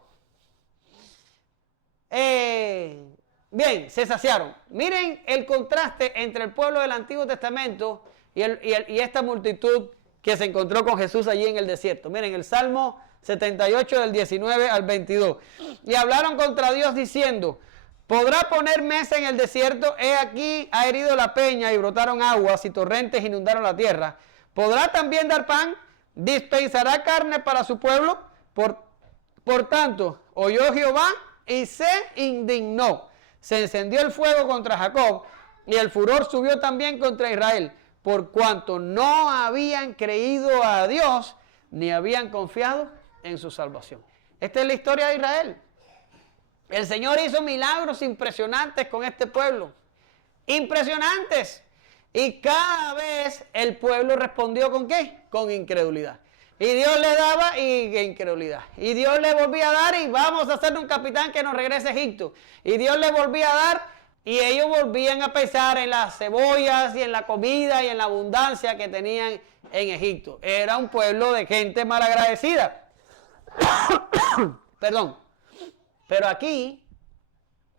Bien, se saciaron. Miren el contraste entre el pueblo del Antiguo Testamento y esta multitud que se encontró con Jesús allí en el desierto. Miren el Salmo 78 del 19 al 22. Y hablaron contra Dios diciendo, ¿podrá poner mesa en el desierto? He aquí ha herido la peña y brotaron aguas y torrentes inundaron la tierra. ¿Podrá también dar pan? ¿Dispensará carne para su pueblo? Por tanto, oyó Jehová y se indignó. Se encendió el fuego contra Jacob y el furor subió también contra Israel, por cuanto no habían creído a Dios ni habían confiado en su salvación. Esta es la historia de Israel. El Señor hizo milagros impresionantes con este pueblo. Impresionantes. Y cada vez el pueblo respondió ¿con qué? Con incredulidad. Y Dios le daba y incredulidad. Y Dios le volvía a dar y vamos a hacer un capitán que nos regrese a Egipto. Y Dios le volvía a dar y ellos volvían a pensar en las cebollas y en la comida y en la abundancia que tenían en Egipto. Era un pueblo de gente malagradecida. Perdón. Pero aquí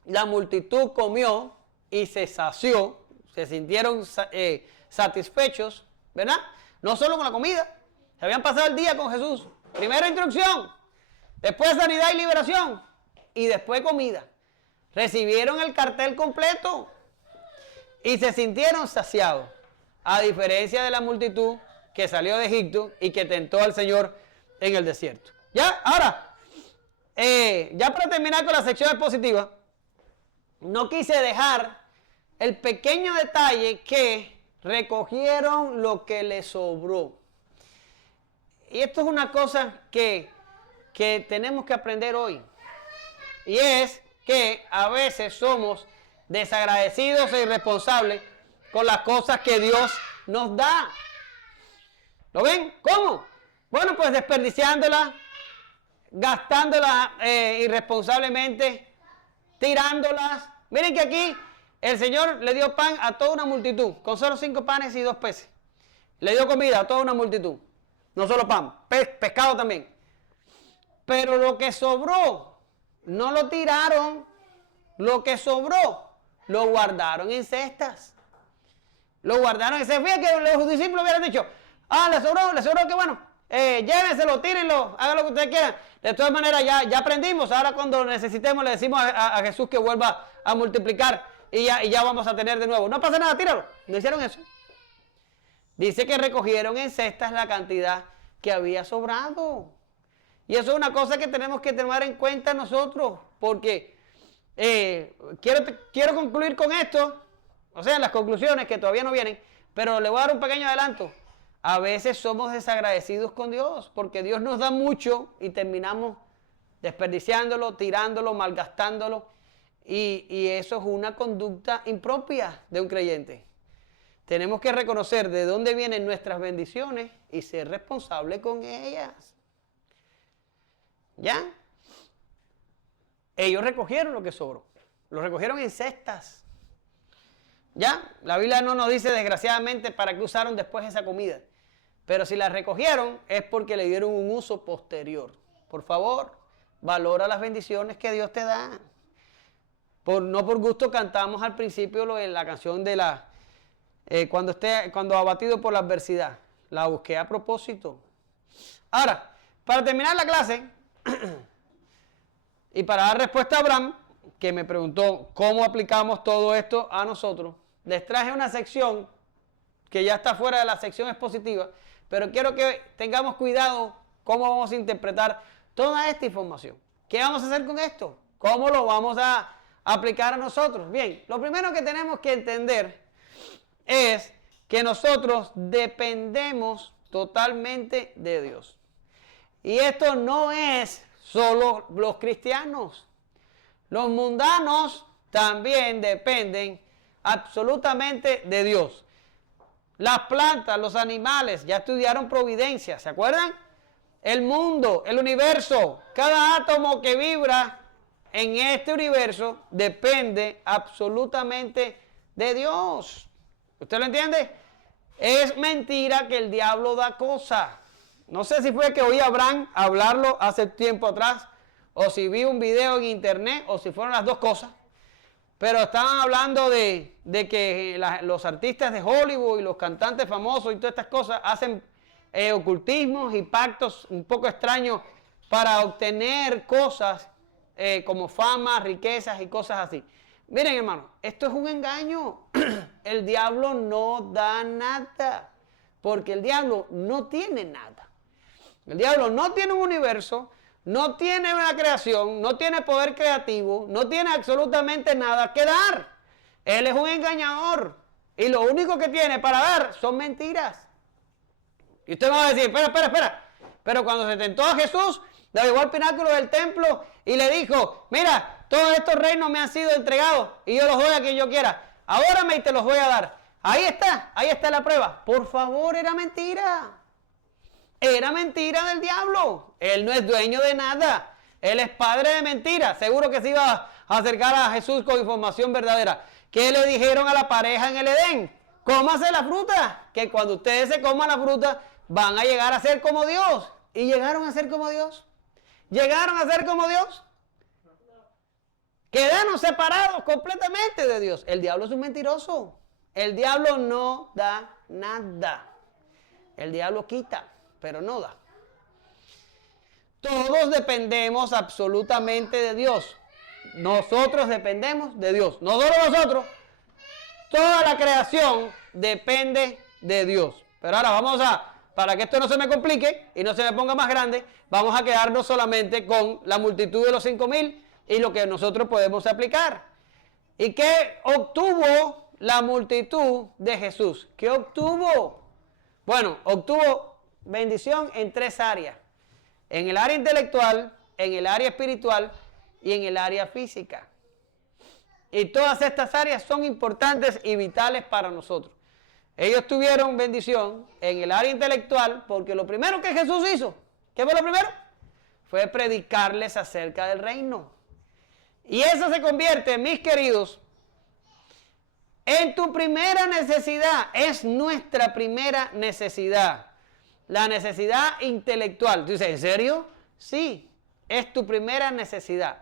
la multitud comió y se sació, se sintieron satisfechos, ¿verdad? No solo con la comida. Se habían pasado el día con Jesús. Primero instrucción, después sanidad y liberación, y después comida. Recibieron el cartel completo y se sintieron saciados, a diferencia de la multitud que salió de Egipto y que tentó al Señor en el desierto. Ya, ahora, ya para terminar con la sección expositiva, no quise dejar el pequeño detalle que recogieron lo que les sobró. Y esto es una cosa que tenemos que aprender hoy. Y es que a veces somos desagradecidos e irresponsables con las cosas que Dios nos da. ¿Lo ven? ¿Cómo? Bueno, pues desperdiciándolas, gastándolas irresponsablemente, tirándolas. Miren que aquí el Señor le dio pan a toda una multitud, con solo 5 panes y 2 peces. Le dio comida a toda una multitud. No solo pan, pescado también. Pero lo que sobró, no lo tiraron. Lo que sobró, lo guardaron en cestas. Lo guardaron en cestas. Fíjate que los discípulos hubieran dicho, le sobró, qué bueno. Llévenselo, tírenlo, hagan lo que ustedes quieran. De todas maneras, ya aprendimos. Ahora cuando necesitemos le decimos a Jesús que vuelva a multiplicar y ya vamos a tener de nuevo. No pasa nada, tíralo. No hicieron eso. Dice que recogieron en cestas la cantidad que había sobrado. Y eso es una cosa que tenemos que tomar en cuenta nosotros, porque quiero concluir con esto, o sea, las conclusiones que todavía no vienen, pero le voy a dar un pequeño adelanto. A veces somos desagradecidos con Dios, porque Dios nos da mucho y terminamos desperdiciándolo, tirándolo, malgastándolo, y eso es una conducta impropia de un creyente. Tenemos que reconocer de dónde vienen nuestras bendiciones y ser responsables con ellas. ¿Ya? Ellos recogieron lo que sobró. Lo recogieron en cestas. ¿Ya? La Biblia no nos dice desgraciadamente para qué usaron después esa comida. Pero si las recogieron es porque le dieron un uso posterior. Por favor, valora las bendiciones que Dios te da. No por gusto cantamos al principio la canción de cuando abatido por la adversidad. La busqué a propósito. Ahora, para terminar la clase y para dar respuesta a Abraham, que me preguntó cómo aplicamos todo esto a nosotros, les traje una sección que ya está fuera de la sección expositiva, pero quiero que tengamos cuidado cómo vamos a interpretar toda esta información. ¿Qué vamos a hacer con esto? ¿Cómo lo vamos a aplicar a nosotros? Bien, lo primero que tenemos que entender es que nosotros dependemos totalmente de Dios. Y esto no es solo los cristianos. Los mundanos también dependen absolutamente de Dios. Las plantas, los animales, ya estudiaron providencia, ¿se acuerdan? El mundo, el universo, cada átomo que vibra en este universo depende absolutamente de Dios. ¿Usted lo entiende? Es mentira que el diablo da cosas. No sé si fue que oí a Abraham hablarlo hace tiempo atrás, o si vi un video en internet, o si fueron las dos cosas. Pero estaban hablando de que los artistas de Hollywood y los cantantes famosos y todas estas cosas hacen ocultismos y pactos un poco extraños para obtener cosas como fama, riquezas y cosas así. Miren, hermano, esto es un engaño. El diablo no da nada, porque el diablo no tiene nada. El diablo no tiene un universo, no tiene una creación, no tiene poder creativo, no tiene absolutamente nada que dar. Él es un engañador y lo único que tiene para dar son mentiras. Y usted va a decir, espera. Pero cuando se tentó a Jesús, le llevó al pináculo del templo y le dijo, mira, todos estos reinos me han sido entregados y yo los doy a quien yo quiera. Ahórame y te los voy a dar. Ahí está la prueba. Por favor, era mentira. Era mentira del diablo. Él no es dueño de nada. Él es padre de mentiras. Seguro que se iba a acercar a Jesús con información verdadera. ¿Qué le dijeron a la pareja en el Edén? Cómase la fruta. Que cuando ustedes se coman la fruta van a llegar a ser como Dios. ¿Y llegaron a ser como Dios? ¿Llegaron a ser como Dios? Quedaron separados completamente de Dios. El diablo es un mentiroso. El diablo no da nada. El diablo quita, pero no da. Todos dependemos absolutamente de Dios. Nosotros dependemos de Dios. No solo nosotros. Toda la creación depende de Dios. Pero ahora para que esto no se me complique y no se me ponga más grande, vamos a quedarnos solamente con la multitud de los 5,000 y lo que nosotros podemos aplicar. ¿Y qué obtuvo la multitud de Jesús? ¿Qué obtuvo? Bueno, obtuvo bendición en 3 áreas. En el área intelectual, en el área espiritual y en el área física. Y todas estas áreas son importantes y vitales para nosotros. Ellos tuvieron bendición en el área intelectual porque lo primero que Jesús hizo, ¿qué fue lo primero? Fue predicarles acerca del reino. Y eso se convierte, mis queridos, en tu primera necesidad. Es nuestra primera necesidad. La necesidad intelectual. ¿Tú dices, en serio? Sí, es tu primera necesidad.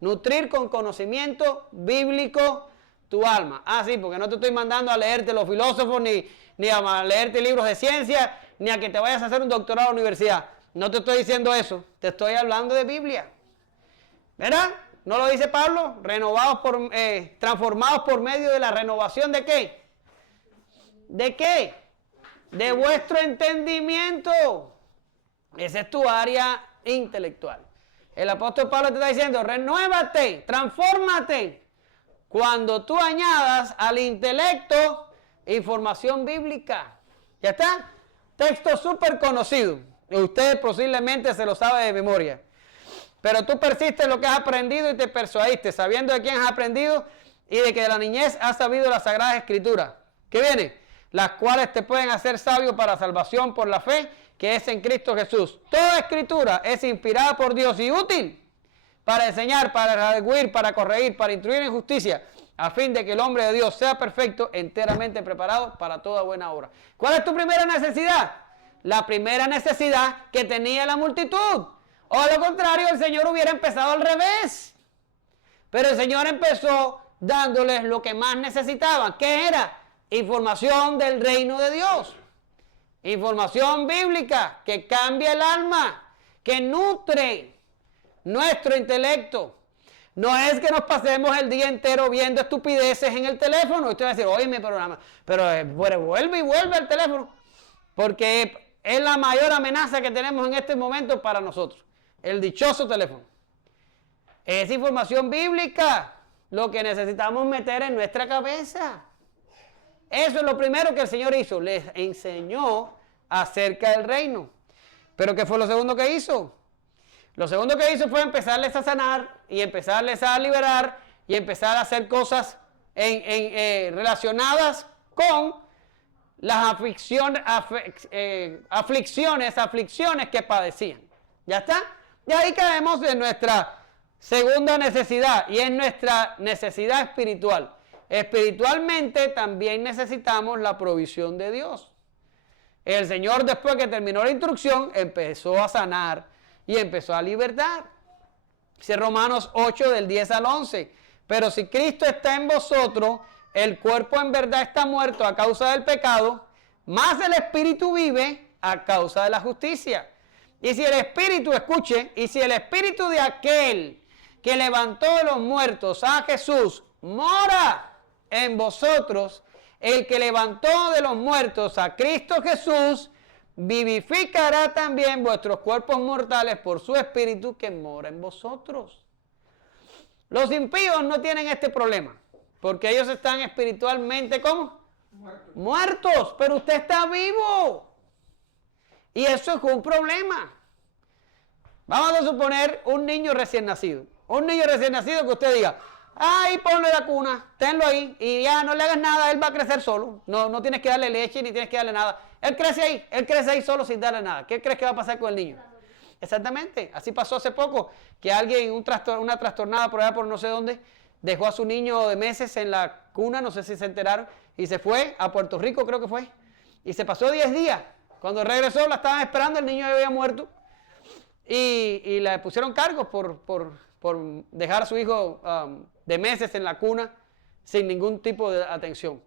Nutrir con conocimiento bíblico tu alma. Ah, sí, porque no te estoy mandando a leerte los filósofos, ni a leerte libros de ciencia, ni a que te vayas a hacer un doctorado en la universidad. No te estoy diciendo eso. Te estoy hablando de Biblia. ¿Verdad? ¿No lo dice Pablo? Transformados por medio de la renovación ¿de qué? ¿De qué? De vuestro entendimiento. Esa es tu área intelectual. El apóstol Pablo te está diciendo, renuévate, transfórmate. Cuando tú añadas al intelecto información bíblica. ¿Ya está? Texto súper conocido. Usted posiblemente se lo sabe de memoria. Pero tú persistes en lo que has aprendido y te persuadiste, sabiendo de quién has aprendido y de que de la niñez has sabido las Sagradas Escrituras. ¿Qué viene? Las cuales te pueden hacer sabio para salvación por la fe que es en Cristo Jesús. Toda Escritura es inspirada por Dios y útil para enseñar, para redarguir, para corregir, para instruir en justicia, a fin de que el hombre de Dios sea perfecto, enteramente preparado para toda buena obra. ¿Cuál es tu primera necesidad? la primera necesidad que tenía la multitud. O a lo contrario, el Señor hubiera empezado al revés. Pero el Señor empezó dándoles lo que más necesitaban. ¿Qué era? Información del reino de Dios. Información bíblica que cambia el alma, que nutre nuestro intelecto. No es que nos pasemos el día entero viendo estupideces en el teléfono. Usted va a decir, oye, mi programa, pero vuelve y vuelve al teléfono. Porque es la mayor amenaza que tenemos en este momento para nosotros. El dichoso teléfono. Es información bíblica lo que necesitamos meter en nuestra cabeza. Eso es lo primero que el Señor hizo. Les enseñó acerca del reino. ¿Pero qué fue lo segundo que hizo? Lo segundo que hizo fue empezarles a sanar y empezarles a liberar y empezar a hacer cosas relacionadas con las aflicciones que padecían. ¿Ya está? Y ahí caemos en nuestra segunda necesidad, y es nuestra necesidad espiritual. Espiritualmente también necesitamos la provisión de Dios. El Señor, después que terminó la instrucción, empezó a sanar y empezó a libertar. Dice Romanos 8 del 10 al 11. Pero si Cristo está en vosotros, el cuerpo en verdad está muerto a causa del pecado, mas el espíritu vive a causa de la justicia. Y si el espíritu, escuche, y si el espíritu de aquel que levantó de los muertos a Jesús mora en vosotros, el que levantó de los muertos a Cristo Jesús, vivificará también vuestros cuerpos mortales por su espíritu que mora en vosotros. Los impíos no tienen este problema, porque ellos están espiritualmente, ¿cómo? Muertos, pero usted está vivo. Y eso es un problema. Vamos a suponer un niño recién nacido. Un niño recién nacido que usted diga, ay, ponle la cuna, tenlo ahí, y ya no le hagas nada, él va a crecer solo. No tienes que darle leche ni tienes que darle nada. Él crece ahí solo sin darle nada. ¿Qué crees que va a pasar con el niño? Exactamente, así pasó hace poco, que alguien, una trastornada por allá por no sé dónde, dejó a su niño de meses en la cuna, no sé si se enteraron, y se fue a Puerto Rico, creo que fue, y se pasó 10 días. Cuando regresó la estaban esperando, el niño había muerto, y le pusieron cargos por dejar a su hijo de meses en la cuna sin ningún tipo de atención.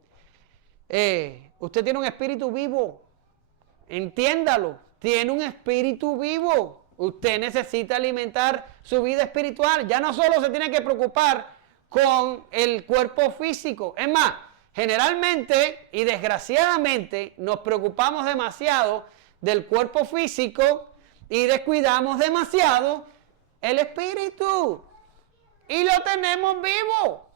Usted tiene un espíritu vivo, entiéndalo, tiene un espíritu vivo. Usted necesita alimentar su vida espiritual. Ya no solo se tiene que preocupar con el cuerpo físico. Es más, generalmente y desgraciadamente nos preocupamos demasiado del cuerpo físico y descuidamos demasiado el espíritu. Y lo tenemos vivo.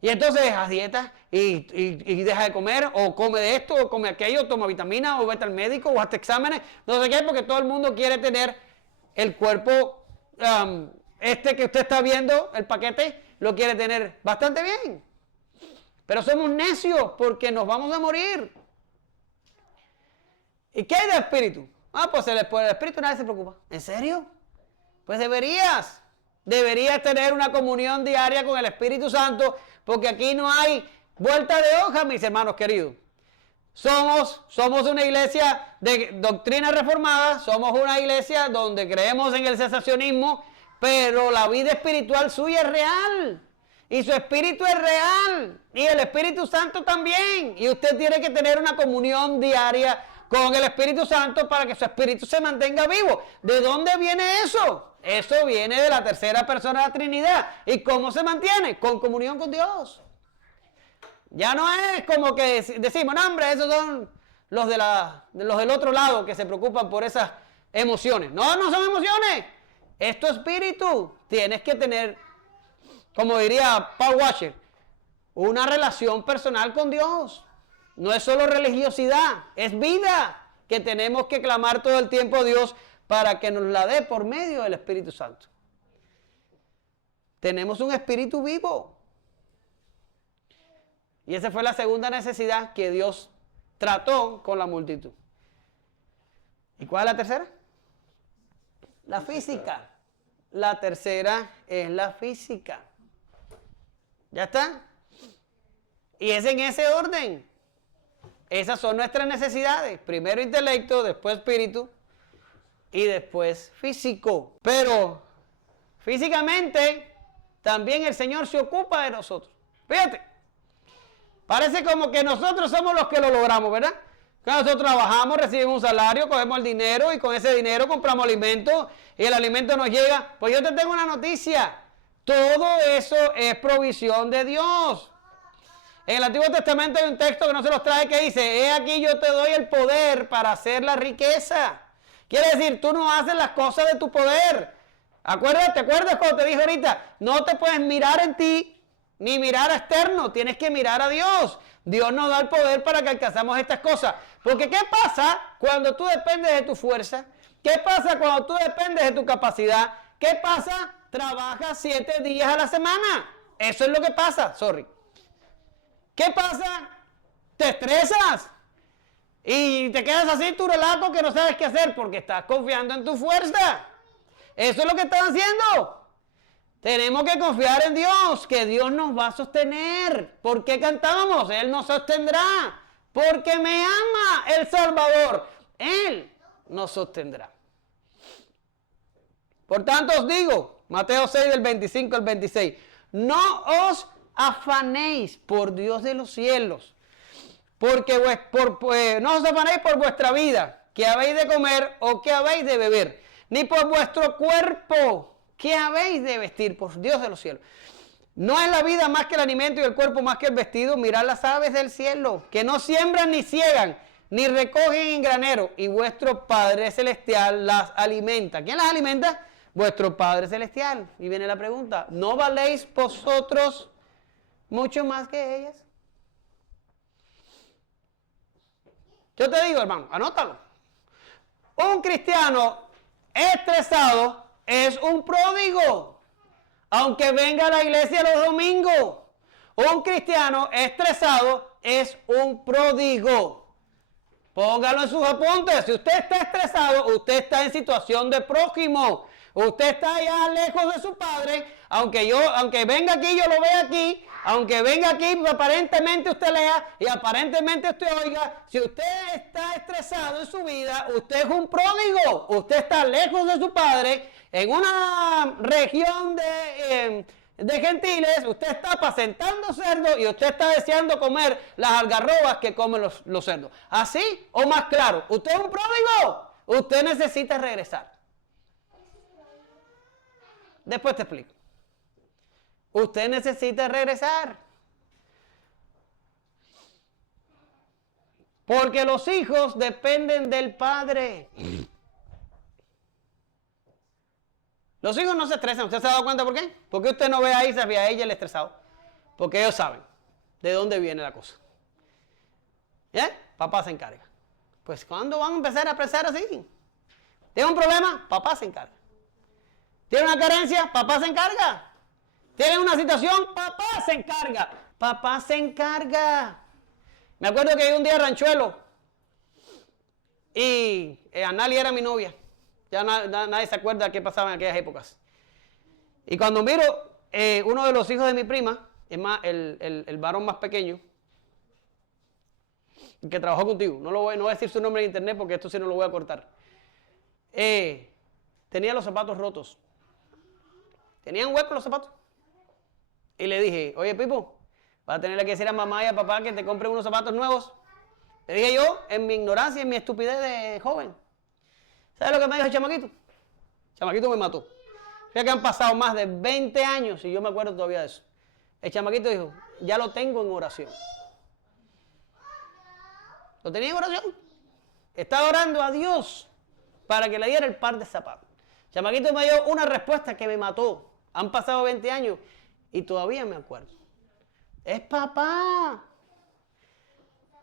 Y entonces dejas dieta y deja de comer, o come de esto, o come aquello, toma vitamina, o vete al médico, o hazte exámenes, no sé qué, porque todo el mundo quiere tener el cuerpo, que usted está viendo, el paquete, lo quiere tener bastante bien. Pero somos necios porque nos vamos a morir. ¿Y qué hay de espíritu? Pues el espíritu nadie se preocupa. ¿En serio? Pues deberías tener una comunión diaria con el Espíritu Santo, porque aquí no hay vuelta de hoja, mis hermanos queridos. Somos una iglesia de doctrina reformada, somos una iglesia donde creemos en el cesacionismo, pero la vida espiritual suya es real. Y su espíritu es real. Y el Espíritu Santo también. Y usted tiene que tener una comunión diaria con el Espíritu Santo para que su espíritu se mantenga vivo. ¿De dónde viene eso? Eso viene de la tercera persona de la Trinidad. ¿Y cómo se mantiene? Con comunión con Dios. Ya no es como que decimos, no, hombre, esos son los del otro lado que se preocupan por esas emociones. No, no son emociones. Es tu espíritu. Tienes que tener, como diría Paul Washer, una relación personal con Dios. No es solo religiosidad, es vida que tenemos que clamar todo el tiempo a Dios para que nos la dé por medio del Espíritu Santo. Tenemos un espíritu vivo. Y esa fue la segunda necesidad que Dios trató con la multitud. ¿Y cuál es la tercera? La física. La tercera es la física. ¿Ya está? Y es en ese orden. Esas son nuestras necesidades. Primero intelecto, después espíritu y después físico. Pero físicamente también el Señor se ocupa de nosotros. Fíjate, parece como que nosotros somos los que lo logramos, ¿verdad? Que nosotros trabajamos, recibimos un salario, cogemos el dinero y con ese dinero compramos alimentos y el alimento nos llega. Pues yo te tengo una noticia. Todo eso es provisión de Dios. En el Antiguo Testamento hay un texto que no se los trae que dice, he aquí yo te doy el poder para hacer la riqueza. Quiere decir, tú no haces las cosas de tu poder. ¿Te acuerdas cuando te dije ahorita? No te puedes mirar en ti, ni mirar a externo, tienes que mirar a Dios. Dios nos da el poder para que alcanzamos estas cosas. Porque ¿qué pasa cuando tú dependes de tu fuerza? ¿Qué pasa cuando tú dependes de tu capacidad? ¿Qué pasa? Trabajas 7 días a la semana. Eso es lo que pasa, ¿Qué pasa? Te estresas. Y te quedas así, tu relajo, que no sabes qué hacer porque estás confiando en tu fuerza. Eso es lo que están haciendo. Tenemos que confiar en Dios, que Dios nos va a sostener. ¿Por qué cantamos? Él nos sostendrá. Porque me ama el Salvador. Él nos sostendrá. Por tanto os digo, Mateo 6 del 25 al 26, no os afanéis por Dios de los cielos. Porque no os afanéis por vuestra vida, que habéis de comer o que habéis de beber, ni por vuestro cuerpo, que habéis de vestir, por Dios de los cielos. No es la vida más que el alimento y el cuerpo más que el vestido. Mirad las aves del cielo, que no siembran ni ciegan, ni recogen en granero, y vuestro Padre Celestial las alimenta. ¿Quién las alimenta? Vuestro Padre Celestial. Y viene la pregunta, ¿no valéis vosotros mucho más que ellas? Yo te digo, hermano, anótalo. Un cristiano estresado es un pródigo, aunque venga a la iglesia los domingos. Un cristiano estresado es un pródigo. Póngalo en sus apuntes. Si usted está estresado, usted está en situación de prójimo. Usted está allá lejos de su padre. Aunque venga aquí, yo lo vea aquí. Aunque venga aquí, aparentemente usted lea y aparentemente usted oiga. Si usted está estresado en su vida, usted es un pródigo. Usted está lejos de su padre, en una región de gentiles. Usted está apacentando cerdos y usted está deseando comer las algarrobas que comen los cerdos. ¿Así o más claro? Usted es un pródigo. Usted necesita regresar. Después te explico. Usted necesita regresar. Porque los hijos dependen del padre. Los hijos no se estresan. ¿Usted se ha dado cuenta por qué? Porque usted no ve a Isaac y a ella el estresado. Porque ellos saben de dónde viene la cosa. ¿Ya? Papá se encarga. Pues ¿cuándo van a empezar a expresar así? ¿Tiene un problema? Papá se encarga. ¿Tiene una carencia? Papá se encarga. ¿Tiene una situación? Papá se encarga. Papá se encarga. Me acuerdo que un día Ranchuelo y Anali era mi novia. Ya nadie se acuerda qué pasaba en aquellas épocas. Y cuando miro uno de los hijos de mi prima, es más, el varón más pequeño, el que trabajó contigo, no voy a decir su nombre en internet porque esto sí no lo voy a cortar. Tenía los zapatos rotos. Tenían hueco los zapatos. Y le dije, oye Pipo, vas a tenerle que decir a mamá y a papá que te compren unos zapatos nuevos. Le dije yo, en mi ignorancia y en mi estupidez de joven. ¿Sabes lo que me dijo el chamaquito? El chamaquito me mató. Fíjate que han pasado más de 20 años y yo me acuerdo todavía de eso. El chamaquito dijo, ya lo tengo en oración. Lo tenía en oración. Estaba orando a Dios para que le diera el par de zapatos. El chamaquito me dio una respuesta que me mató. Han pasado 20 años y todavía me acuerdo. Es papá.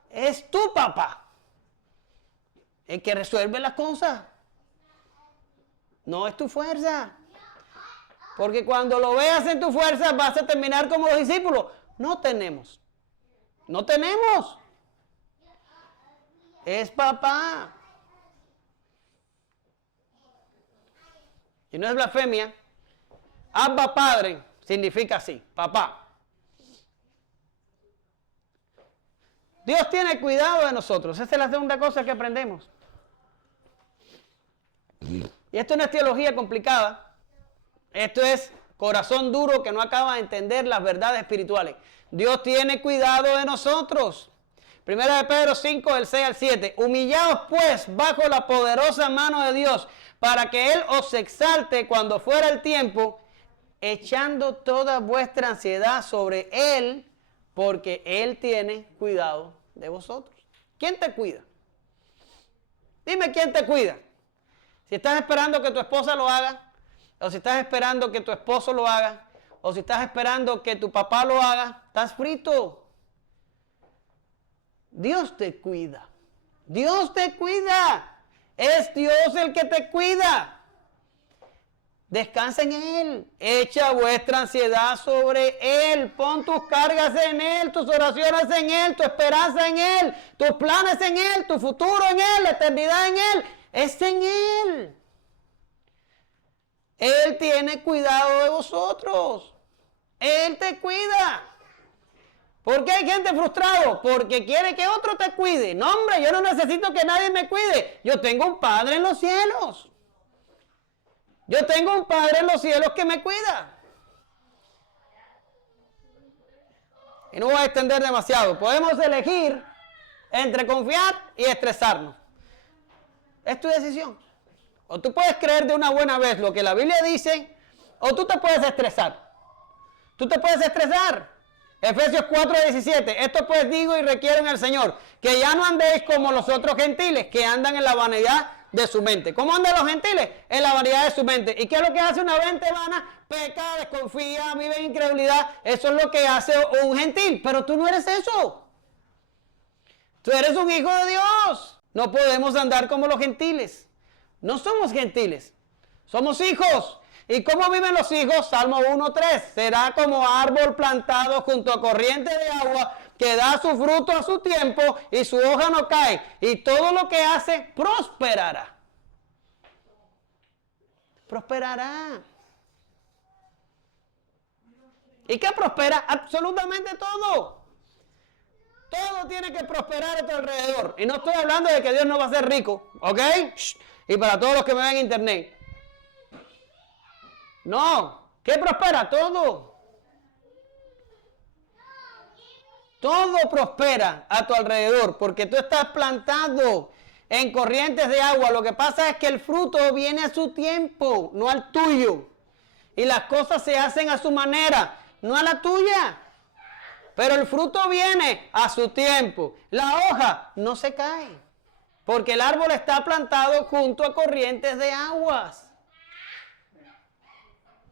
Es tu papá. El que resuelve las cosas. No es tu fuerza. Porque cuando lo veas en tu fuerza vas a terminar como los discípulos. No tenemos. No tenemos. Es papá. Y no es blasfemia. Abba Padre significa así, papá. Dios tiene cuidado de nosotros. Esa es la segunda cosa que aprendemos. Y esto no es teología complicada. Esto es corazón duro que no acaba de entender las verdades espirituales. Dios tiene cuidado de nosotros. Primera de Pedro 5, del 6 al 7. Humillaos pues bajo la poderosa mano de Dios, para que Él os exalte cuando fuera el tiempo, echando toda vuestra ansiedad sobre Él, porque Él tiene cuidado de vosotros. ¿Quién te cuida? Dime quién te cuida. Si estás esperando que tu esposa lo haga, o si estás esperando que tu esposo lo haga, o si estás esperando que tu papá lo haga, estás frito. Dios te cuida. Dios te cuida. Es Dios el que te cuida. Descansa en Él. Echa vuestra ansiedad sobre Él. Pon tus cargas en Él, tus oraciones en Él, tu esperanza en Él, tus planes en Él, tu futuro en Él, la eternidad en Él. Es en Él. Él tiene cuidado de vosotros. Él te cuida. ¿Por qué hay gente frustrada? Porque quiere que otro te cuide. No, hombre, yo no necesito que nadie me cuide. Yo tengo un Padre en los cielos. Yo tengo un Padre en los cielos que me cuida. Y no voy a extender demasiado. Podemos elegir entre confiar y estresarnos. Es tu decisión. O tú puedes creer de una buena vez lo que la Biblia dice, o tú te puedes estresar. Tú te puedes estresar. Efesios 4:17. Esto pues digo y requiero en el Señor, que ya no andéis como los otros gentiles, que andan en la vanidad de su mente. ¿Cómo andan los gentiles? En la vanidad de su mente. ¿Y qué es lo que hace una mente vana? Peca, desconfía, vive en incredulidad. Eso es lo que hace un gentil. Pero tú no eres eso. Tú eres un hijo de Dios. No podemos andar como los gentiles. No somos gentiles. Somos hijos. ¿Y cómo viven los hijos? Salmo 1:3. Será como árbol plantado junto a corriente de agua, que da su fruto a su tiempo y su hoja no cae. Y todo lo que hace prosperará. Prosperará. ¿Y qué prospera? Absolutamente todo. Todo tiene que prosperar a tu alrededor. Y no estoy hablando de que Dios no va a ser rico. ¿Ok? Y para todos los que me ven en internet. No. ¿Qué prospera? Todo. Todo prospera a tu alrededor porque tú estás plantado en corrientes de agua. Lo que pasa es que el fruto viene a su tiempo, no al tuyo. Y las cosas se hacen a su manera, no a la tuya. Pero el fruto viene a su tiempo. La hoja no se cae porque el árbol está plantado junto a corrientes de aguas.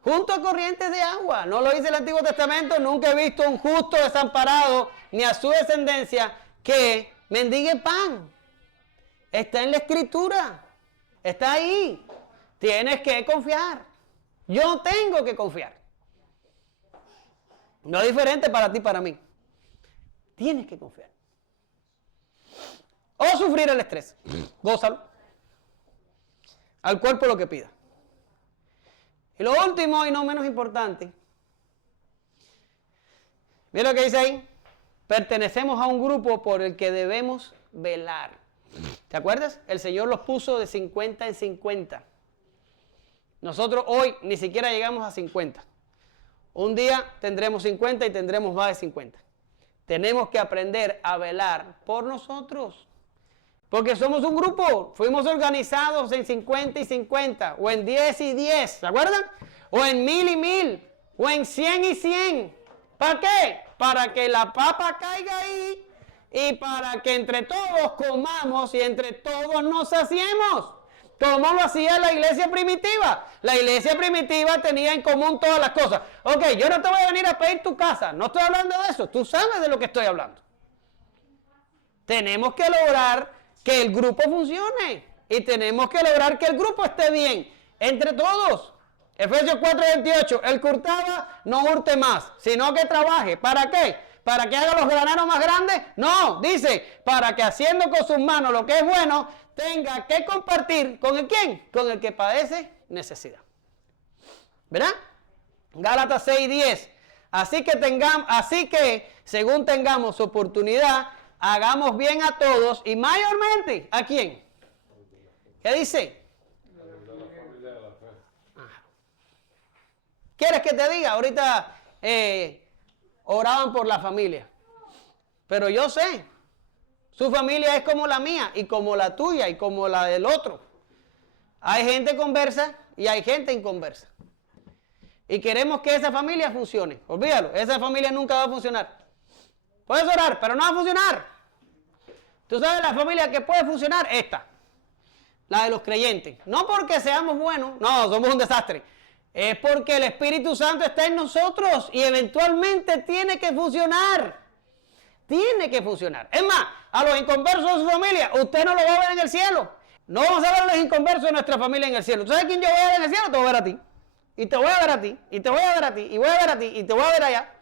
Junto a corrientes de agua. No lo dice el Antiguo Testamento. Nunca he visto un justo desamparado ni a su descendencia que mendigue pan. Está en la Escritura. Está ahí. Tienes que confiar. Yo tengo que confiar. No es diferente para ti, para mí. Tienes que confiar. O sufrir el estrés. Gózalo. Al cuerpo lo que pida. Y lo último y no menos importante. Mira lo que dice ahí. Pertenecemos a un grupo por el que debemos velar. ¿Te acuerdas? El Señor los puso de 50 en 50. Nosotros hoy ni siquiera llegamos a 50. Un día tendremos 50 y tendremos más de 50. Tenemos que aprender a velar por nosotros. Porque somos un grupo. Fuimos organizados en 50 y 50. O en 10 y 10. ¿Se acuerdan? O en 1000 y 1000. O en 100 y 100. ¿Para qué? Para que la papa caiga ahí. Y para que entre todos comamos y entre todos nos saciemos. ¿Cómo lo hacía la iglesia primitiva? La iglesia primitiva tenía en común todas las cosas. Ok, yo no te voy a venir a pedir tu casa. No estoy hablando de eso. Tú sabes de lo que estoy hablando. Tenemos que lograr que el grupo funcione. Y tenemos que lograr que el grupo esté bien. Entre todos. Efesios 4:28. El que hurtaba, no hurte más, sino que trabaje. ¿Para qué? ¿Para que haga los graneros más grandes? No, dice, para que haciendo con sus manos lo que es bueno, tenga que compartir con el quién, con el que padece necesidad. ¿Verdad? Gálatas 6:10. Así que según tengamos oportunidad, hagamos bien a todos y mayormente, ¿a quién? ¿Qué dice? ¿Quieres que te diga? Ahorita oraban por la familia. Pero yo sé, su familia es como la mía y como la tuya y como la del otro. Hay gente conversa y hay gente inconversa. Y queremos que esa familia funcione. Olvídalo, esa familia nunca va a funcionar. Puedes orar, pero no va a funcionar. Tú sabes la familia que puede funcionar, esta. La de los creyentes. No porque seamos buenos, no, somos un desastre. Es porque el Espíritu Santo está en nosotros y eventualmente tiene que funcionar. Tiene que funcionar. Es más, a los inconversos de su familia, usted no lo va a ver en el cielo. No vamos a ver a los inconversos de nuestra familia en el cielo. ¿Tú sabes quién yo voy a ver en el cielo? Te voy a ver a ti. Y te voy a ver a ti. Y te voy a ver a ti. Y voy a ver a ti. Y te voy a ver allá.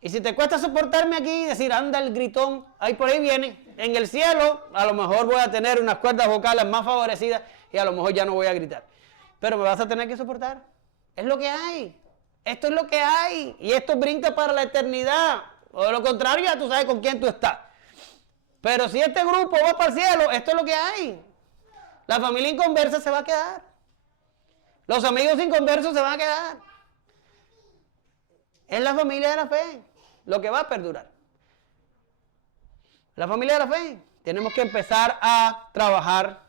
Y si te cuesta soportarme aquí y decir, anda el gritón, ahí por ahí viene. En el cielo, a lo mejor voy a tener unas cuerdas vocales más favorecidas y a lo mejor ya no voy a gritar. Pero me vas a tener que soportar. Es lo que hay. Esto es lo que hay. Y esto brinca para la eternidad. O de lo contrario, ya tú sabes con quién tú estás. Pero si este grupo va para el cielo, esto es lo que hay. La familia inconversa se va a quedar. Los amigos inconversos se van a quedar. Es la familia de la fe lo que va a perdurar. La familia de la fe. Tenemos que empezar a trabajar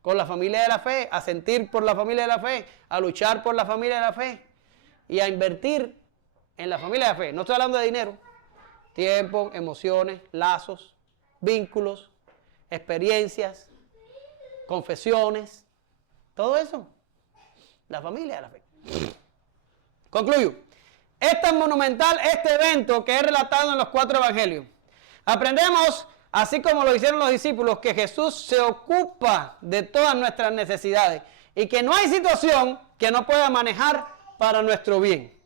con la familia de la fe, a sentir por la familia de la fe, a luchar por la familia de la fe y a invertir en la familia de la fe. No estoy hablando de dinero, tiempo, emociones, lazos, vínculos, experiencias, confesiones, todo eso. La familia de la fe. Concluyo. Es tan monumental este evento que es relatado en los 4 evangelios. Aprendemos, así como lo hicieron los discípulos, que Jesús se ocupa de todas nuestras necesidades y que no hay situación que no pueda manejar para nuestro bien.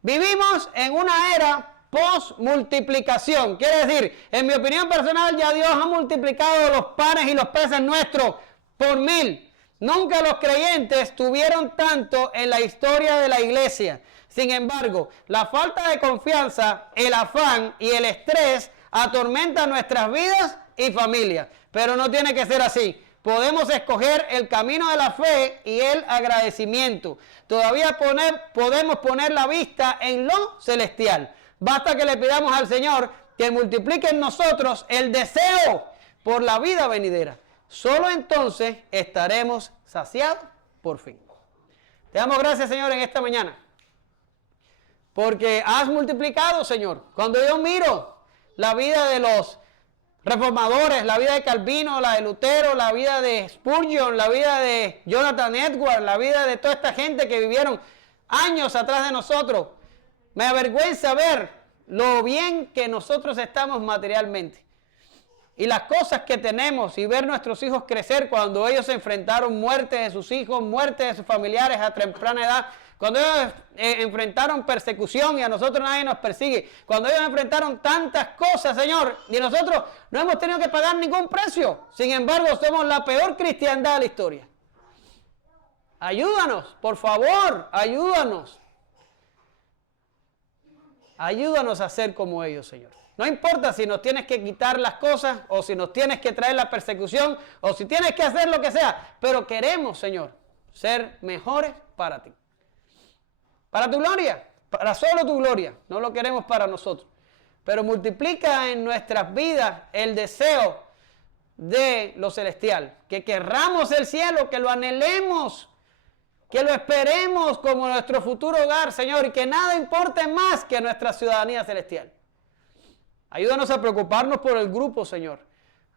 Vivimos en una era post-multiplicación. Quiere decir, en mi opinión personal, ya Dios ha multiplicado los panes y los peces nuestros por 1000. Nunca los creyentes tuvieron tanto en la historia de la iglesia. Sin embargo, la falta de confianza, el afán y el estrés atormentan nuestras vidas y familias. Pero no tiene que ser así. Podemos escoger el camino de la fe y el agradecimiento. Todavía podemos poner la vista en lo celestial. Basta que le pidamos al Señor que multiplique en nosotros el deseo por la vida venidera. Solo entonces estaremos saciados por fin. Te damos gracias, Señor, en esta mañana. Porque has multiplicado, Señor. Cuando yo miro la vida de los reformadores, la vida de Calvino, la de Lutero, la vida de Spurgeon, la vida de Jonathan Edwards, la vida de toda esta gente que vivieron años atrás de nosotros, me avergüenza ver lo bien que nosotros estamos materialmente. Y las cosas que tenemos y ver nuestros hijos crecer cuando ellos enfrentaron muerte de sus hijos, muerte de sus familiares a temprana edad, cuando ellos enfrentaron persecución y a nosotros nadie nos persigue, cuando ellos enfrentaron tantas cosas, Señor, y nosotros no hemos tenido que pagar ningún precio. Sin embargo, somos la peor cristiandad de la historia. Ayúdanos, por favor, ayúdanos. Ayúdanos a ser como ellos, Señor. No importa si nos tienes que quitar las cosas o si nos tienes que traer la persecución o si tienes que hacer lo que sea, pero queremos, Señor, ser mejores para ti. Para tu gloria, para solo tu gloria, no lo queremos para nosotros. Pero multiplica en nuestras vidas el deseo de lo celestial, que querramos el cielo, que lo anhelemos, que lo esperemos como nuestro futuro hogar, Señor, y que nada importe más que nuestra ciudadanía celestial. Ayúdanos a preocuparnos por el grupo, Señor.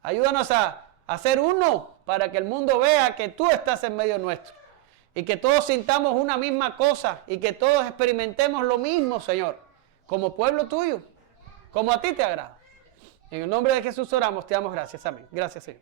Ayúdanos a ser uno para que el mundo vea que tú estás en medio nuestro. Y que todos sintamos una misma cosa y que todos experimentemos lo mismo, Señor, como pueblo tuyo, como a ti te agrada. En el nombre de Jesús oramos, te damos gracias. Amén. Gracias, Señor.